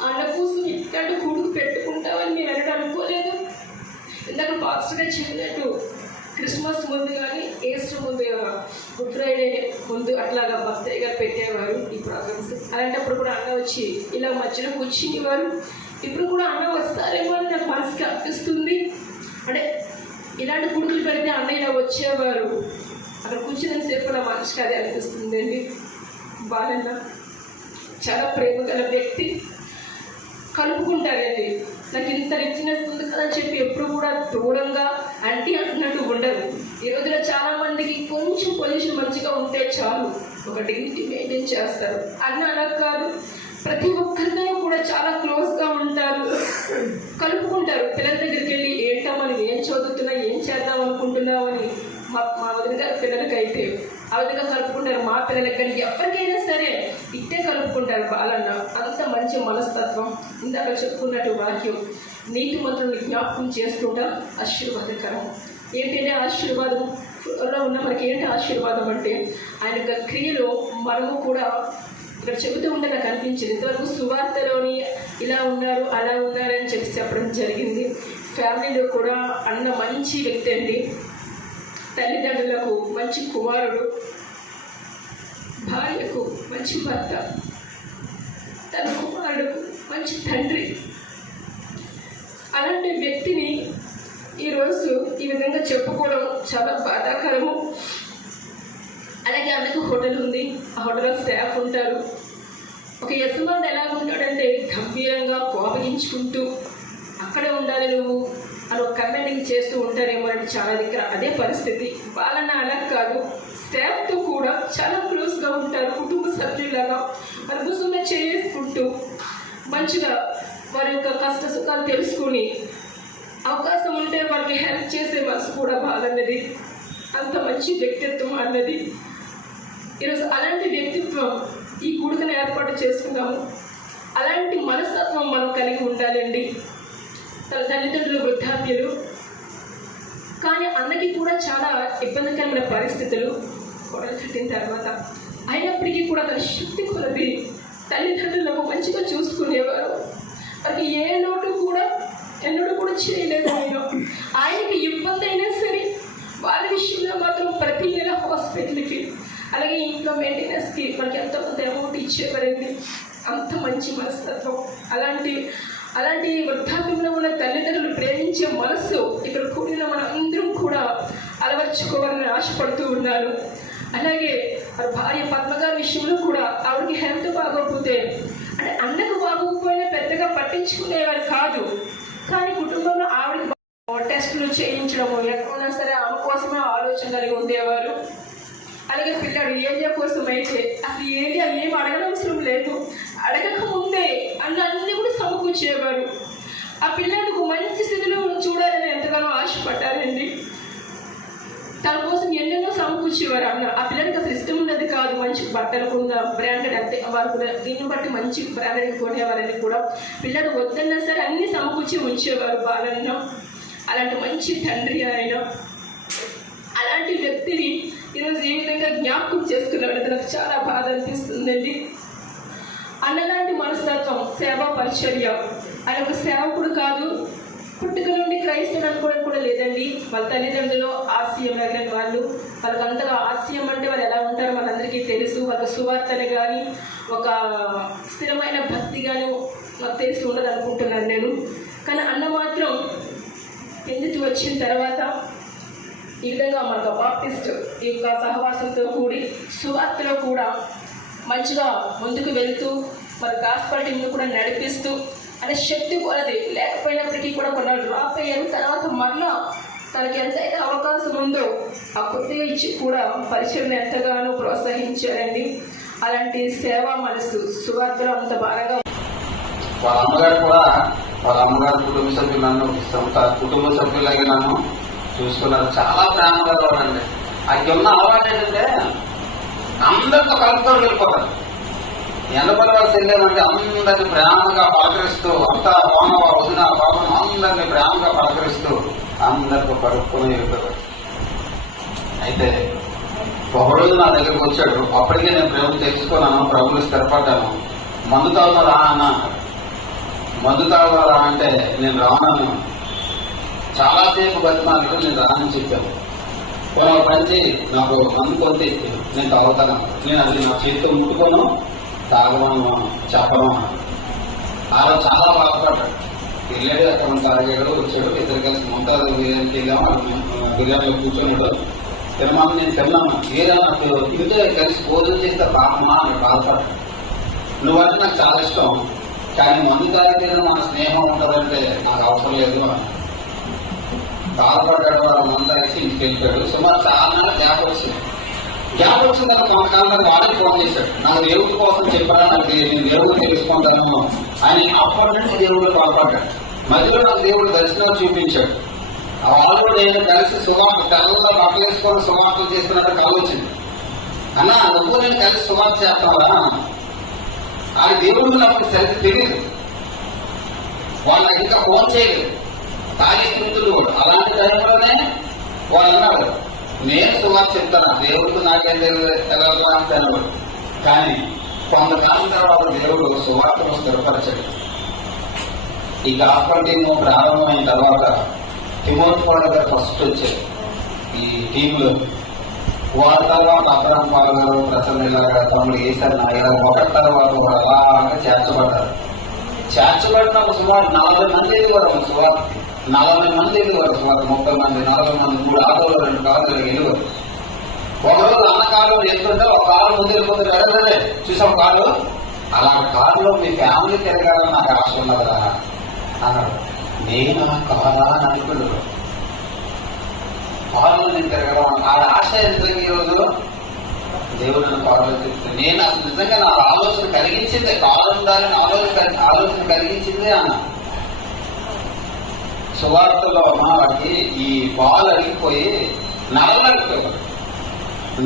అన్న కోసం ఇట్లాంటి కొడుకు పెట్టుకుంటామని మేము వెనక అనుకోలేదు. ఇందాక పాస్టర్గా చెప్పినట్టు క్రిస్మస్ ముందు కానీ ఈస్టర్ ముందు, గుడ్ ఫ్రైడే ముందు అట్లాగా భక్తయ్య గారు పెట్టేవారు ఈ ప్రోగ్రామ్స్. అలాంటప్పుడు కూడా అన్న వచ్చి ఇలా మధ్యలో కూర్చునేవారు. ఇప్పుడు కూడా అన్న వస్తారేమో అని నాకు మనసుకి అనిపిస్తుంది. అంటే ఇలాంటి కొడుకులు పెడితే అన్న ఇలా వచ్చేవారు. అక్కడ కూర్చున్నంత సేపు నా మనసుకి అదే అనిపిస్తుంది అండి. బాలన్న చాలా ప్రేమ గల వ్యక్తి, కలుపుకుంటారండి. నాకు ఇంత రిచ్నెస్ ఉంది కదా అని చెప్పి ఎప్పుడు కూడా దూరంగా అంటున్నట్టు ఉండరు. ఈ రోజున చాలా మందికి కొంచెం పొజిషన్ మంచిగా ఉంటే చాలు, ఒక డిగ్నిటీ మెయింటైన్ చేస్తారు. అన్న అలా కాదు, ప్రతి ఒక్కరితో కూడా చాలా క్లోజ్గా ఉంటారు, కలుపుకుంటారు. పిల్లల దగ్గరికి వెళ్ళి ఏంటమ్మా నువ్వు ఏం చదువుతున్నా, ఏం చేద్దాం అనుకుంటున్నావు అని మా వదిన గారి పిల్లలకైతే ఆ విధంగా కలుపుకుంటారు. మా పిల్లలకి కానీ ఎవరికైనా సరే ఇట్టే కలుపుకుంటారు బాలన్న. అంత మంచి మనస్తత్వం. ఇందాక చెప్పుకున్నట్టు వాక్యం నీతి మంత్రులను జ్ఞాపకం చేసుకుంటా ఆశీర్వాదకరం. ఏంటంటే ఆశీర్వాదంలో ఉన్న మనకి ఏంటి ఆశీర్వాదం అంటే ఆయన యొక్క క్రియలో మనము కూడా ఇక్కడ చెబుతూ ఉంటే నాకు అనిపించింది. ఇంతవరకు సువార్తలోని ఇలా ఉన్నారు అలా ఉన్నారని చెప్పడం జరిగింది. ఫ్యామిలీలో కూడా అన్న మంచి వ్యక్తి అండి. తల్లిదండ్రులకు మంచి కుమారుడు, భార్యకు మంచి భర్త, తన కుమారుడుకు మంచి తండ్రి. అలాంటి వ్యక్తిని ఈరోజు ఈ విధంగా చెప్పుకోవడం చాలా బాధాకరము. అలాగే అందుకు హోటల్ ఉంది, ఆ హోటల్లో స్టాఫ్ ఉంటారు. ఒక యజమానుడు ఎలా ఉంటాడంటే గంభీరంగా కోపగించుకుంటూ అక్కడే ఉండాలి నువ్వు అని ఒక కమెంటింగ్ చేస్తూ ఉంటారేమో అంటే చాలా దగ్గర అదే పరిస్థితి. వాళ్ళన్న అలా కాదు, స్టాఫ్తో కూడా చాలా క్లోజ్గా ఉంటారు, కుటుంబ సభ్యులాగా వాళ్ళ కోసమే చేసుకుంటూ మంచిగా వారి యొక్క కష్ట సుఖాలు తెలుసుకుని అవకాశం ఉంటే వారికి హెల్ప్ చేసే మనసు కూడా బాలన్నది. అంత మంచి వ్యక్తిత్వం అన్నది. ఈరోజు అలాంటి వ్యక్తిత్వం ఈ కూడికను ఏర్పాటు చేసుకున్నాము. అలాంటి మనస్తత్వం మనం కలిగి ఉండాలండి. తన తల్లిదండ్రులు వృద్ధాప్యులు, కానీ అన్నకి కూడా చాలా ఇబ్బందికరమైన పరిస్థితులు గొడవలు కట్టిన తర్వాత అయినప్పటికీ కూడా తన శక్తి కొలది తల్లిదండ్రులకు మంచిగా చూసుకునేవారు. వారికి ఏ లోటు కూడా ఎన్నడూ కూడా చేయలేదు. ఆయనకి ఇబ్బంది అయినా సరే వాళ్ళ విషయంలో మాత్రం ప్రతి నెల హాస్పిటల్కి అలాగే ఇంట్లో మెయింటెనెన్స్కి మనకి ఎంతో కొంత అమౌంట్ ఇచ్చేవారండి. అంత మంచి మనస్తత్వం. అలాంటి వృద్ధాప్యంలో ఉన్న తల్లిదండ్రులు ప్రేమించే మనస్సు ఇక్కడ కూడిన మనందరం కూడా అలవర్చుకోవాలని ఆశపడుతూ ఉన్నాను. అలాగే వారి భార్య పద్మగారి విషయంలో కూడా ఆవిడకి హెల్త్ బాగోకపోతే అంటే అన్నకు బాగోకపోయినా పెద్దగా పట్టించుకునేవారు కాదు. కానీ కుటుంబంలో ఆవిడకి టెస్టులు చేయించడము ఎక్కడున్నా సరే ఆమె కోసమే ఆలోచన కలిగి ఉండేవారు. అలాగే పిల్లాడు ఏరియా కోసం అయితే అసలు ఏరియా ఏం అడగనవసరం లేదు, అడగక ముందే అన్నీ కూడా సమకూర్చేవారు. ఆ పిల్లాడికి మంచి స్థితిలో చూడాలని ఎంతగానో ఆశపడ్డారండి. తన కోసం ఎన్నెన్నో సమకూర్చేవారు అన్న. ఆ పిల్లడికి అసలు ఇష్టం ఉన్నది కాదు మంచి బట్టలు కొన్న బ్రాండెడ్ అంటే వారు కూడా దీన్ని బట్టి మంచి బ్రాండెడ్ కొనేవారని కూడా పిల్లడు వద్దన్నా సరే అన్ని సమకూర్చి ఉంచేవారు బాలన్న. అలాంటి మంచి తండ్రి ఆయన. అలాంటి వ్యక్తిని ఈరోజు ఏ విధంగా జ్ఞాపకం చేస్తున్నాడు నాకు చాలా బాధ అనిపిస్తుందండి. అన్నలాంటి మనస్తత్వం, సేవా పరిచర్య. ఆయన ఒక సేవకుడు కాదు, పుట్టుక నుండి క్రైస్తవుడు అనుకోవడం కూడా లేదండి. వాళ్ళ తల్లిదండ్రులు ఆశయం ఎగిరిన వాళ్ళు, వాళ్ళకి అంతగా ఆశయం అంటే వాళ్ళు ఎలా ఉంటారో వాళ్ళందరికీ తెలుసు. వాళ్ళ సువార్తని కానీ ఒక స్థిరమైన భక్తి కానీ నాకు తెలిసి ఉండదు అనుకుంటున్నాను నేను. కానీ అన్న మాత్రం ఎందుకు వచ్చిన తర్వాత ఈ విధంగా మనకు బాప్టిస్ట్ ఈ యొక్క సహవాసంతో కూడి సువార్తలో కూడా మంచిగా ముందుకు వెళుతూ మరి గాస్పల్ టీంను కూడా నడిపిస్తూ అంటే శక్తి కొలది లేకపోయినప్పటికీ కూడా కొన్నాళ్ళు డ్రాప్ అయ్యారు. తర్వాత మళ్ళా తనకి ఎంతైతే అవకాశం ఉందో ఆ కొద్దిగా ఇచ్చి కూడా పరిచయం ఎంతగానో ప్రోత్సహించారండి. అలాంటి సేవా మనసు సువార్తలో అంత బాగా. వాళ్ళ అమ్మగారు కూడా వాళ్ళ అమ్మగారు కుటుంబ సభ్యులు నన్ను కుటుంబ సభ్యులకి నన్ను చూసుకున్నారు. చాలా ప్రేమగా చూడండి. అది ఉన్న అలవాటు ఏంటంటే అందరితో కలుపుతో వెళ్ళిపోతారు. ఎండపల్లివలస వెళ్ళామంటే అందరిని ప్రేమగా పలకరిస్తూ, అంతా బాగున్నావా వదిన బాబు అందరిని ప్రేమగా పలకరిస్తూ అందరితో కడుక్కొని వెళ్తారు. అయితే ఒకరోజు నా దగ్గరకు వచ్చాడు. అప్పటికే నేను ప్రభు తెలుసుకున్నాను, ప్రభులు స్థిరపడ్డాను. మందు తాగుతారా అన్న, మందు తాగుతారా అంటే నేను రాను. చాలాసేపు బతిమాలకు నేను రానని చెప్పాను. పని నాకు మందు కొంటే నేను తాగుతాను, నేను అది నా చేతితో ముట్టుకోను, తాగమను చెప్పను. అలా చాలా బాధపడ్డాడు. వెళ్ళాడు, అక్కడ తాగాడు, వచ్చాడు. ఇద్దరు కలిసి ముంతాజు బిర్యానీకి వెళ్ళాము. బిర్యానీలో కూర్చున్నాడు. తిరుమల నేను తిన్నాను. ఏదో నాకు ఇంట్లో కలిసి భోజనం చేస్తే పాపమా అని బాధపడ్డాడు. నువ్వంటే నాకు చాలా ఇష్టం, కానీ మందు తాగితే మన స్నేహం ఉంటుందంటే నాకు అవసరం లేదు అని బాధపడ్డాడు. మందు తాగేసి ఇంటికి వెళ్ళిపోయాడు. సుమారు చాలా నెలలు గ్యాప్ వచ్చింది. తర్వాత కొంతకాలం వాడికి ఫోన్ చేశాడు. నాకు దేవుడి కోసం చెప్పాను, నాకు నేను దేవుడు తెలుసుకుంటాను అని. అప్పటి నుంచి దేవుడు పాల్పడ్డాడు. మధ్యలో నాకు దేవుడు దర్శనం చూపించాడు. వాళ్ళు నేను కలిసి సువార్త తెల్లలో బట్టలేసుకొని సువార్తలు చేస్తున్నట్టు కళ వచ్చింది. అన్నా నువ్వు నేను కలిసి సువార్త చేస్తావా? ఆ దేవుడు నాకు సరిగ్గా తెలియదు. వాళ్ళు ఇంకా ఫోన్ చేయలేదు. తాగే స్థితులు కూడా అలాంటి టైంలోనే వాళ్ళు అన్నారు, నేను సువార్త చెప్తాను, దేవుడికి నాకేం తెలియదు అంటాను. కానీ కొంతకాలం తర్వాత దేవుడు సువార్తను స్థిరపరిచాడు. ఈ గాస్పల్ టీమ్ ప్రారంభమైన తర్వాత తిమోతి గారు ఫస్ట్ వచ్చారు ఈ టీంలో. వారి తర్వాత అబ్రహం పాల్ గారు, ప్రసన్న గారు, తమ్ముడు ఏసారి నాయన ఒకటి తర్వాత అలాగా చేర్చబడ్డారు. చేర్చబడినప్పుడు సుమారు 40 మంది వెళ్ళేవారు సువార్త. 40 మంది వెళ్ళేవారు సువార్త. 30 మంది, 40 మంది, 3 ఆటోలు 2 కార్లు వెళ్ళేవారు. ఒకరోజు అన్న కారు వెళ్తుంటే ఒక కారు ముందు వెళ్ళిపోతే వెళ్ళలే చూసాం కారు. అలాంటి కారులో మీ ఫ్యామిలీ తిరగాలని నాకు ఆశ ఉన్నదా అన్నాడు. నేను ఆ కారా అని అనుకున్నాను. కారులో నేను తిరగడం ఆ ఆశ ఎందుకు ఈరోజు దేవుడు నన్ను కారులో తిరుగుతుంది. నేను అసలు నిజంగా నా ఆలోచన కలిగించిందే, కారు ఉండాలని ఆలోచన కలిగించిందే అన్న. సువార్తలో వాడికి ఈ పాలు అడిగిపోయి నలగలిగిపోయాడు.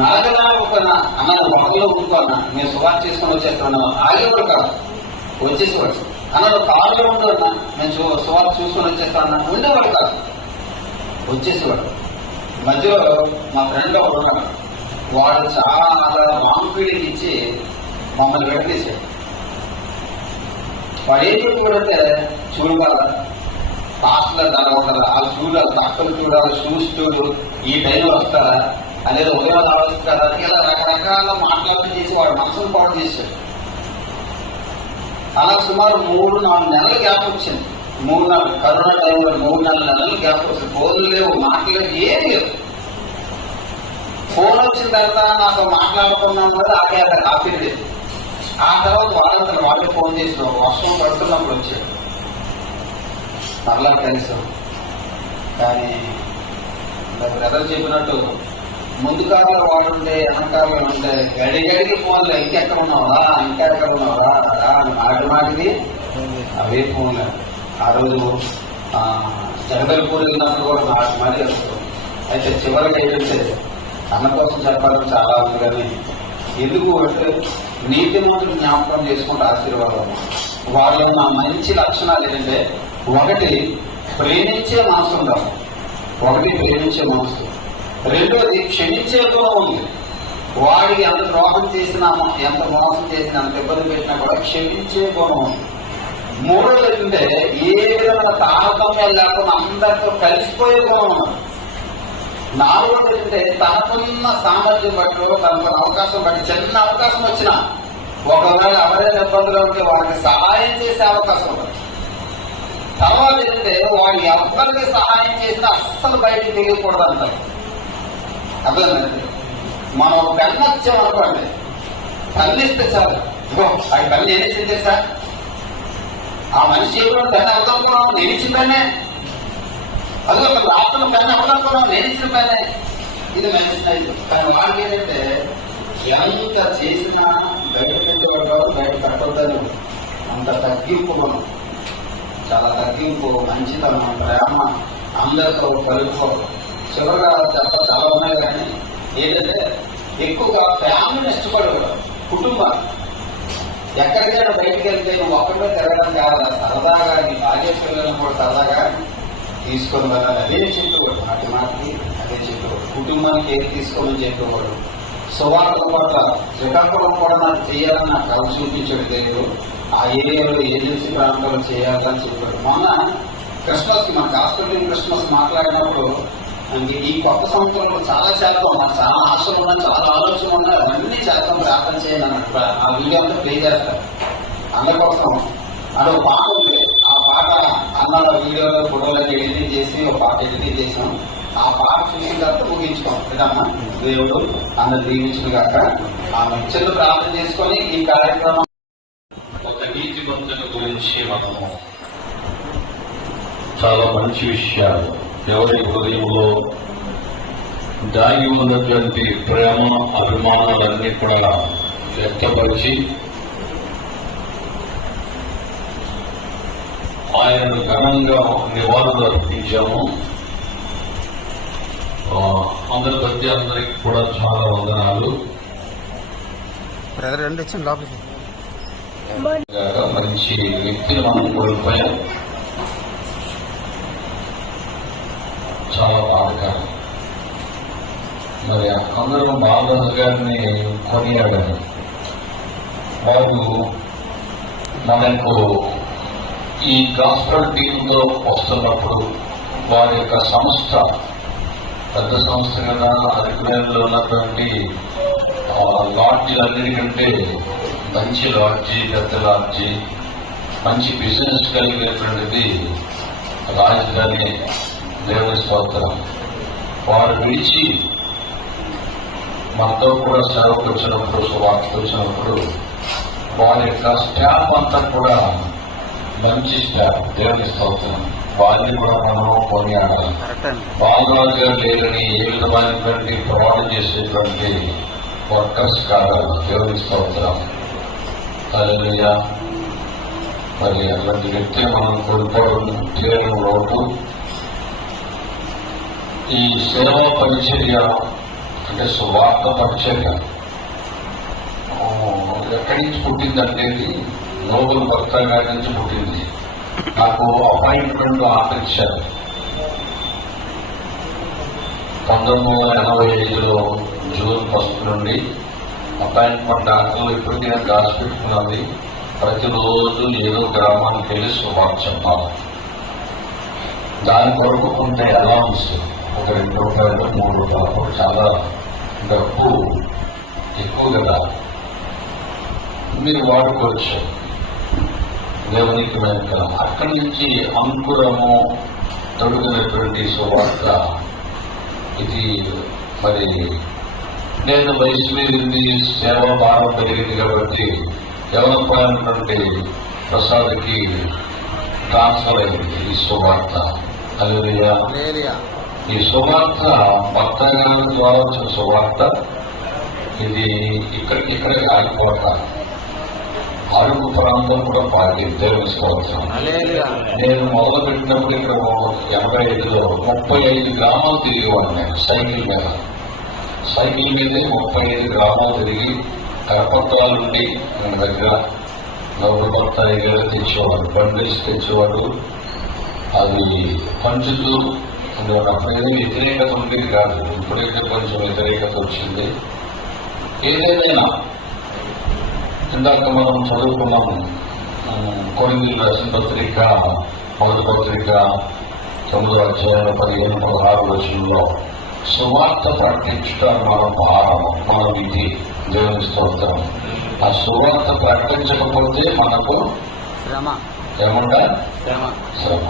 నలగలాగిపోయినా అన్న ఒకలో ఉంటున్నా నేను సువార్త చేసుకొని వచ్చేస్తున్నాను. ఆగేవాడు కాదు, వచ్చేసేవాడు. అన్న కారులో ఉంటున్నా నేను సువార్త చూసుకొని వచ్చేస్తాను ఉండేవాడు కాదు, వచ్చేసేవాడు. మధ్యలో మా ఫ్రెండ్ ఒకడు ఉన్నాడు. వాడు చాలా వాంపీడికి ఇచ్చి మమ్మల్ని వెంటేశాడు. వాడు ఏం చెప్పాడంటే, చూడాలి హాస్టల్ జరగకుండా వాళ్ళు చూడాలి, డాక్టర్లు చూడాలి, షూస్ చూడు, ఈ టైంలో వస్తారా అనేది ఉదయం ఆలోచిస్తారా అని ఇలా రకరకాల మాట్లాడడం చేసి వాడు మనసును పాడు చేశాడు. అలా సుమారు 3-4 నెలల గ్యాప్ వచ్చింది. 3-4 కరోనా టైంలో 3-4 నెలలు గ్యాప్ వచ్చింది. ఫోన్లు లేవు, మాటలు ఏం లేవు. ఫోన్ వచ్చిన తర్వాత నాతో మాట్లాడుకున్నాం కూడా ఆపి లేదు. ఆ తర్వాత వాళ్ళే ఫోన్ చేసిన వర్షం పడుతున్నప్పుడు వచ్చాడు. మరలా కలిసాం. కానీ బ్రదర్ చెప్పినట్టు ముందు కాలంలో వాడుంటే వెనకాలంలో ఉంటే గడిగడికి ఫోన్లు ఇంకెక్కడ ఉన్నావా ఇంకెక్కడ ఉన్నావా మాటిది అవే ఫోన్లు. ఆ రోజు జగదల్పూర్ వెళ్ళినప్పుడు కూడా మాటి వస్తాం. అయితే చివరికి ఏంటంటే అన్న కోసం చెప్పాలని చాలా ఉంది. కానీ ఎందుకు అంటే నీతి మంత్రులు జ్ఞాపకం చేసుకుంటే ఆశీర్వాదం. వాళ్ళ ఉన్న మంచి లక్షణాలు ఏంటంటే, ఒకటి ప్రేమించే మనసు ఉండాలి, రెండోది క్షమించే గుణం ఉంది. వాడికి ఎంత ద్రోహం చేసినా, ఎంత మోసం చేసినా, ఎంత ఇబ్బంది పెట్టినా కూడా క్షమించే గుణం ఉంది. మూడోది ఏంటంటే ఏ విధమైన తారతమ్యం లేకుండా అందరితో కలిసిపోయే గుణం ఉంది. నాలుగోది ఏంటంటే తనకున్న సామర్థ్యం బట్టి, తనకున్న అవకాశం బట్టి, చిన్న అవకాశం వచ్చినా ఒకవేళ ఎవరైనా ఇబ్బందులు ఉంటే వాడికి సహాయం చేసే అవకాశం ఉంది. తర్వాత ఏంటంటే వాడు ఎవరికి సహాయం చేసినా అస్సలు బయటకు తెలియకూడదు అంటారు. అర్థమైందండి. మనం ఒక పెన్ను వచ్చామనుకోండి, పెన్ను ఇస్తే చాలు, ఆ పెన్ను నేనిచ్చిందే సార్, ఆ మనిషి చేయకుండా పెన్ను అవదనుకున్నాం, నేనిచ్చిన పెన్నే, అది ఒక రాష్ట్రంలో పెన్ను అవదనుకున్నాం, నేనిచ్చిన పెన్నే, ఇది మనిషి. కానీ వాళ్ళకి ఏంటంటే ఎంత చేసినా బయట పెట్టేవాడు బయట కట్టొద్దని అంత తగ్గింపు, మనం చాలా తగ్గింపు, మంచితనం, ప్రేమ, అందరితో కలుపుకో. చివరిగా చాలా ఉన్నాయి. కానీ ఏంటంటే ఎక్కువగా ఫ్యామిలీని ఇష్టపడేవాడు, కుటుంబాన్ని ఎక్కడికైనా బయటికి వెళ్తే నువ్వు ఒక్కడే తిరగడం కాదు, సరదాగా నీ భార్య పిల్లలను కూడా సరదాగా తీసుకొని వెళ్ళాలి. అదే చెప్పేవాడు, నాటి మాటకి అదే చెప్పేవాడు. కుటుంబానికి ఏది తీసుకోమని చెప్పేవాడు. సువార్త పట్ల శ్రీకాకుళం కూడా నాకు చేయాలని నాకు కవి చూపించాడు దేవుడు. ఆ ఏరియాలో ఏజెన్సీ ప్రాంతాలు చేయాలని చెప్పాడు. మొన్న క్రిస్మస్ మన హాస్పిటల్ క్రిస్మస్ మాట్లాడినప్పుడు ఈ కొత్త సంవత్సరంలో చాలా చేద్దాం, నాకు చాలా ఆశలు ఉన్నా, చాలా ఆలోచన ఉన్నా, అవన్నీ చేద్దాం, ప్రార్థన చేయండి అన్నట్టు ఆ వీడియో అంతా ప్లే చేస్తారు. అందుకోసం అది ఒక పాట ఉంది. ఆ పాట అన్న వీడియోలో ఫోటోలకి ఎడిటింగ్ చేసి ఒక పాట ఎడిటింగ్ చేసాం. ఆ పాట చూసిన తర్వాత ముగించుకోం ఏదమ్మా. దేవుడు అందరు దీవించిన కాక ఆమె చిన్న ప్రార్థన చేసుకొని ఈ కార్యక్రమం ఒక నీతిమంతుల గురించి మనము చాలా మంచి విషయాలు ఎవరి హృదయంలో దాగి ఉన్నటువంటి ప్రేమ అభిమానాలన్నీ కూడా వ్యక్తపరిచి ఆయనను ఘనంగా నివాళులు అర్పించాము. అందరి మధ్య అందరికి కూడా చాలా వందనాలు. మంచి వ్యక్తిని మనం కోల్పోయాం. చాలా బాధకరం. మరి అందరూ బాలరాజు గారిని కొనియాడారు. వారు మనకు ఈ గాస్పల్ టీంలో వస్తున్నప్పుడు వారి యొక్క సంస్థ పెద్ద సంస్థ కదా, అధికారంలో ఉన్నటువంటి లాడ్జీలన్నిటికంటే మంచి లాడ్జీ, పెద్ద లాడ్జీ, మంచి బిజినెస్ కలిగినటువంటిది రాజధాని దేవుని స్తోత్రం. వారు విడిచి మనతో కూడా సేవకు వచ్చినప్పుడు, సువార్తకు వచ్చినప్పుడు వారి యొక్క స్టాఫ్ అంతా కూడా మంచి స్టాఫ్, దేవుని స్తోత్రం. వారిని కూడా మనం కొనియాడాలి. బాలరాజు గారు లేదని ఏ విధమైనటువంటి ప్రొవైడ్ చేసేటువంటి వర్కర్స్ కాదు, దేవుని స్తోత్రం. హల్లెలూయా. మరి అలాంటి వ్యక్తిని మనం కోల్పోవడం తీరడం లోటు. ఈ సేవా పరిచర్య అంటే సువార్త పరిచర్య ఎక్కడి నుంచి పుట్టిందంటే నోబెల్ భక్త గారి నుంచి పుట్టింది. నాకు అపాయింట్మెంట్ ఆర్డర్ ఇచ్చారు 1985లో జూన్ 1 నుండి అపాయింట్మెంట్ ఆర్డర్. ఇప్పటికీ నేను రాసి పెట్టుకున్నది, ప్రతిరోజు ఏదో గ్రామానికి వెళ్ళి సువార్త చెప్పాలి. దాని కొరకు కొంత అలౌన్స్, ఒక 2 రూపాయలు 3 రూపాయలు, చాలా డబ్బు ఎక్కువ కదా, మీరు వాడుకోవచ్చు. దేవునికి వెనుక అక్కడి నుంచి అంకురము తొడుగునటువంటి సువార్త ఇది. మరి నేను వయసు మీరింది, సేవా భారం పెరిగింది కాబట్టి ఎవరైనటువంటి ప్రసాద్కి ట్రాన్స్ఫర్ అయింది ఈ సువార్త. హల్లెలూయా. ఈ సువార్త భక్త గారి ద్వారా వచ్చిన సువార్త ఇది ఇక్కడికి ఆగిపోతాను. అరుగు ప్రాంతం కూడా పార్టీ దేవుని స్తోత్రం. నేను మొదలు పెట్టినప్పుడు ఇక్కడ 85లో 35 గ్రామాలు తిరిగేవాడు. నేను సైకిల్ మీదే 35 గ్రామాలు తిరిగి కరపత్రాలు ఉండి మన దగ్గర నవ్వులు బత్తాయి గారు తెచ్చేవాడు, బండిల్స్ తెచ్చేవాడు. అది పంచుతూ అప్పుడు ఏదో వ్యతిరేకత ఉండేది కాదు, ఇప్పుడైతే కొంచెం వ్యతిరేకత వచ్చింది. ఏదైనా ఇందాక మనం చదువుకున్నాము కొరింథీయులకు రాసిన పత్రిక 1వ పత్రిక 9వ అధ్యాయం 15-16 వచనంలో సువార్త ప్రకటించడం మన భారం, మన విధి. దేవుని స్తోత్రం. ఆ సువార్త ప్రకటించకపోతే మనకు ఏమంటా శ్రమ.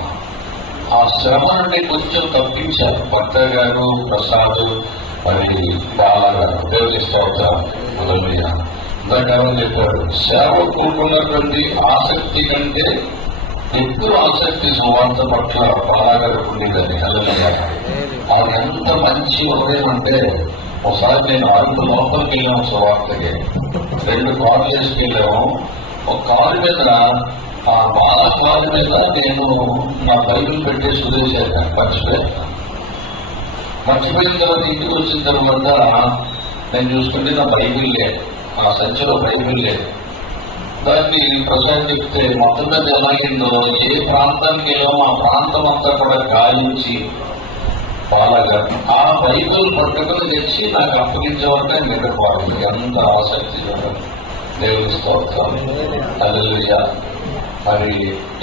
ఆ శ్రమ నుండి కొంచెం తప్పించారు భర్త గారు, ప్రసాద్, మరి బాలగారు. దేవుని స్తోత్రం. ఇందాక చెప్పారు, సేవకు ఉన్నటువంటి ఆసక్తి కంటే ఎక్కువ ఆసక్తి సువార్త పట్ల బాలగారికి ఉండేదని. అది ఎంత మంచి ఉదయం అంటే, ఒకసారి నేను 6 లోపలికి వెళ్ళాము సువార్తకి. 2 కార్లు వేసుకెళ్ళాము. ఒక కారు మీద, ఆ బాల కారు మీద నేను నా బైబిల్ పెట్టేసి వదిలేసాను. మర్చిపోయిన తర్వాత ఇంటికి వచ్చిన తర్వాత నేను చూసుకుంటే నా బైబిల్ లేదు, నా సంచిలో బైబిల్ లేదు. దాన్ని ప్రసాద్ చెప్తే మొత్తం మీద ఎలాగిందో ఏ ప్రాంతానికి వెళ్ళామో ఆ ప్రాంతం అంతా కూడా గాలించి బాగా ఆ బైబిల్ పట్టుకుని తెచ్చి నాకు అప్పగించే వరకు ఆయన నిద్రపోవాలి. ఎంత ఆసక్తి చూడండి. దేవుని స్తోత్రం. హల్లెలూయా. మరి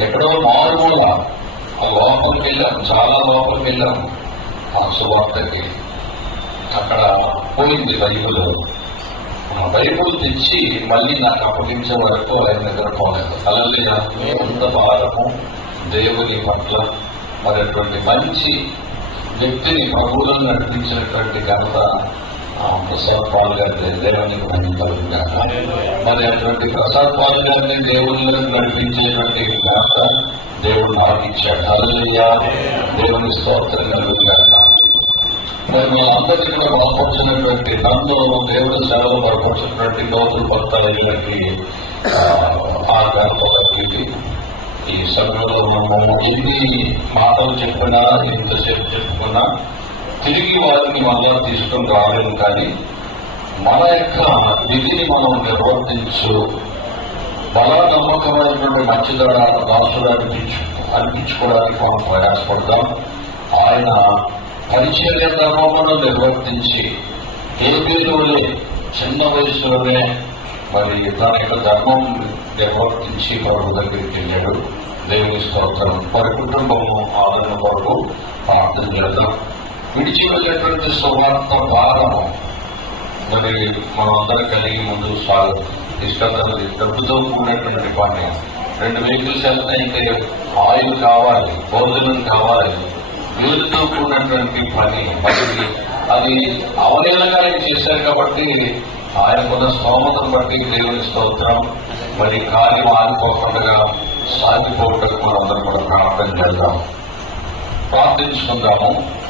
ఎక్కడో మారుమూల ఆ లోపలికి వెళ్ళాం, చాలా లోపలికి వెళ్ళాం ఆ సువార్తకి. అక్కడ పోయింది బైబిల్. ఆ బైబిల్ తెచ్చి మళ్ళీ నాకు అప్పగించే వరకు ఆయన నిద్రపోలేదు. హల్లెలూయా. ఎంత భారము దేవుని పట్ల. మరి అటువంటి మంచి వ్యక్తిని ప్రభువులో నడిపించినటువంటి ఘనత ప్రసాద్ పాల్ గారి దేవునికి మహిమకలుగుగా. మరి అటువంటి ప్రసాద్ పాల్ గారిని దేవుళ్ళు నడిపించేటువంటి ఘనత దేవుడు నాకు ఇచ్చాడు. హల్లెలూయా. దేవుని స్తోత్రం కలుగుగా. మరి వాళ్ళందరికీ కూడా బలపరిచినటువంటి నన్ను దేవుడు సేవలు బలపరిచినటువంటి నూతన భక్తులైనటువంటి ఆ ఘనతలకి ఈ సమయంలో మనము ఎన్ని మాటలు చెప్పినా ఎంతసేపు చెప్పుకున్నా తిరిగి వారిని మళ్ళా తీసుకుని రాలేము. కానీ మన యొక్క విధిని మనం నిర్వర్తించు బలా నమ్మకమైనటువంటి మంచిదడ దాసుడు అనిపించుకోవడానికి మనం ప్రయాసపడతాం. ఆయన పరిచర్య ధర్మమును నిర్వర్తించి ఏబీలోనే చిన్న వయసులోనే మరి తన యొక్క ధర్మం నిర్వర్తించి ప్రభు దగ్గరికి వెళ్ళాడు. దేవుని స్తోత్రం. వారి కుటుంబము ఆదరణ కొరకు ప్రార్థన చేద్దాం. విడిచిపెట్టినటువంటి సువార్త భారము మరి మనం అందరం కలిగి ముందు తీసుకెళ్తారు. డబ్బుతో కూడినటువంటి పని. 2 వెహికల్స్ వెళ్తాయంటే ఆయిల్ కావాలి, భోజనం కావాలి, వీలుతో కూడినటువంటి పని. మరి అది అవలేలగానే చేశారు కాబట్టి ఆయనకున్న స్తోమతను బట్టి దేవుని స్తోత్రం. మరి కార్యం ఆగిపోకుండా సాగిపోవటం మనందరం కూడా ప్రార్థన చేద్దాం, ప్రార్థించుకుందాము.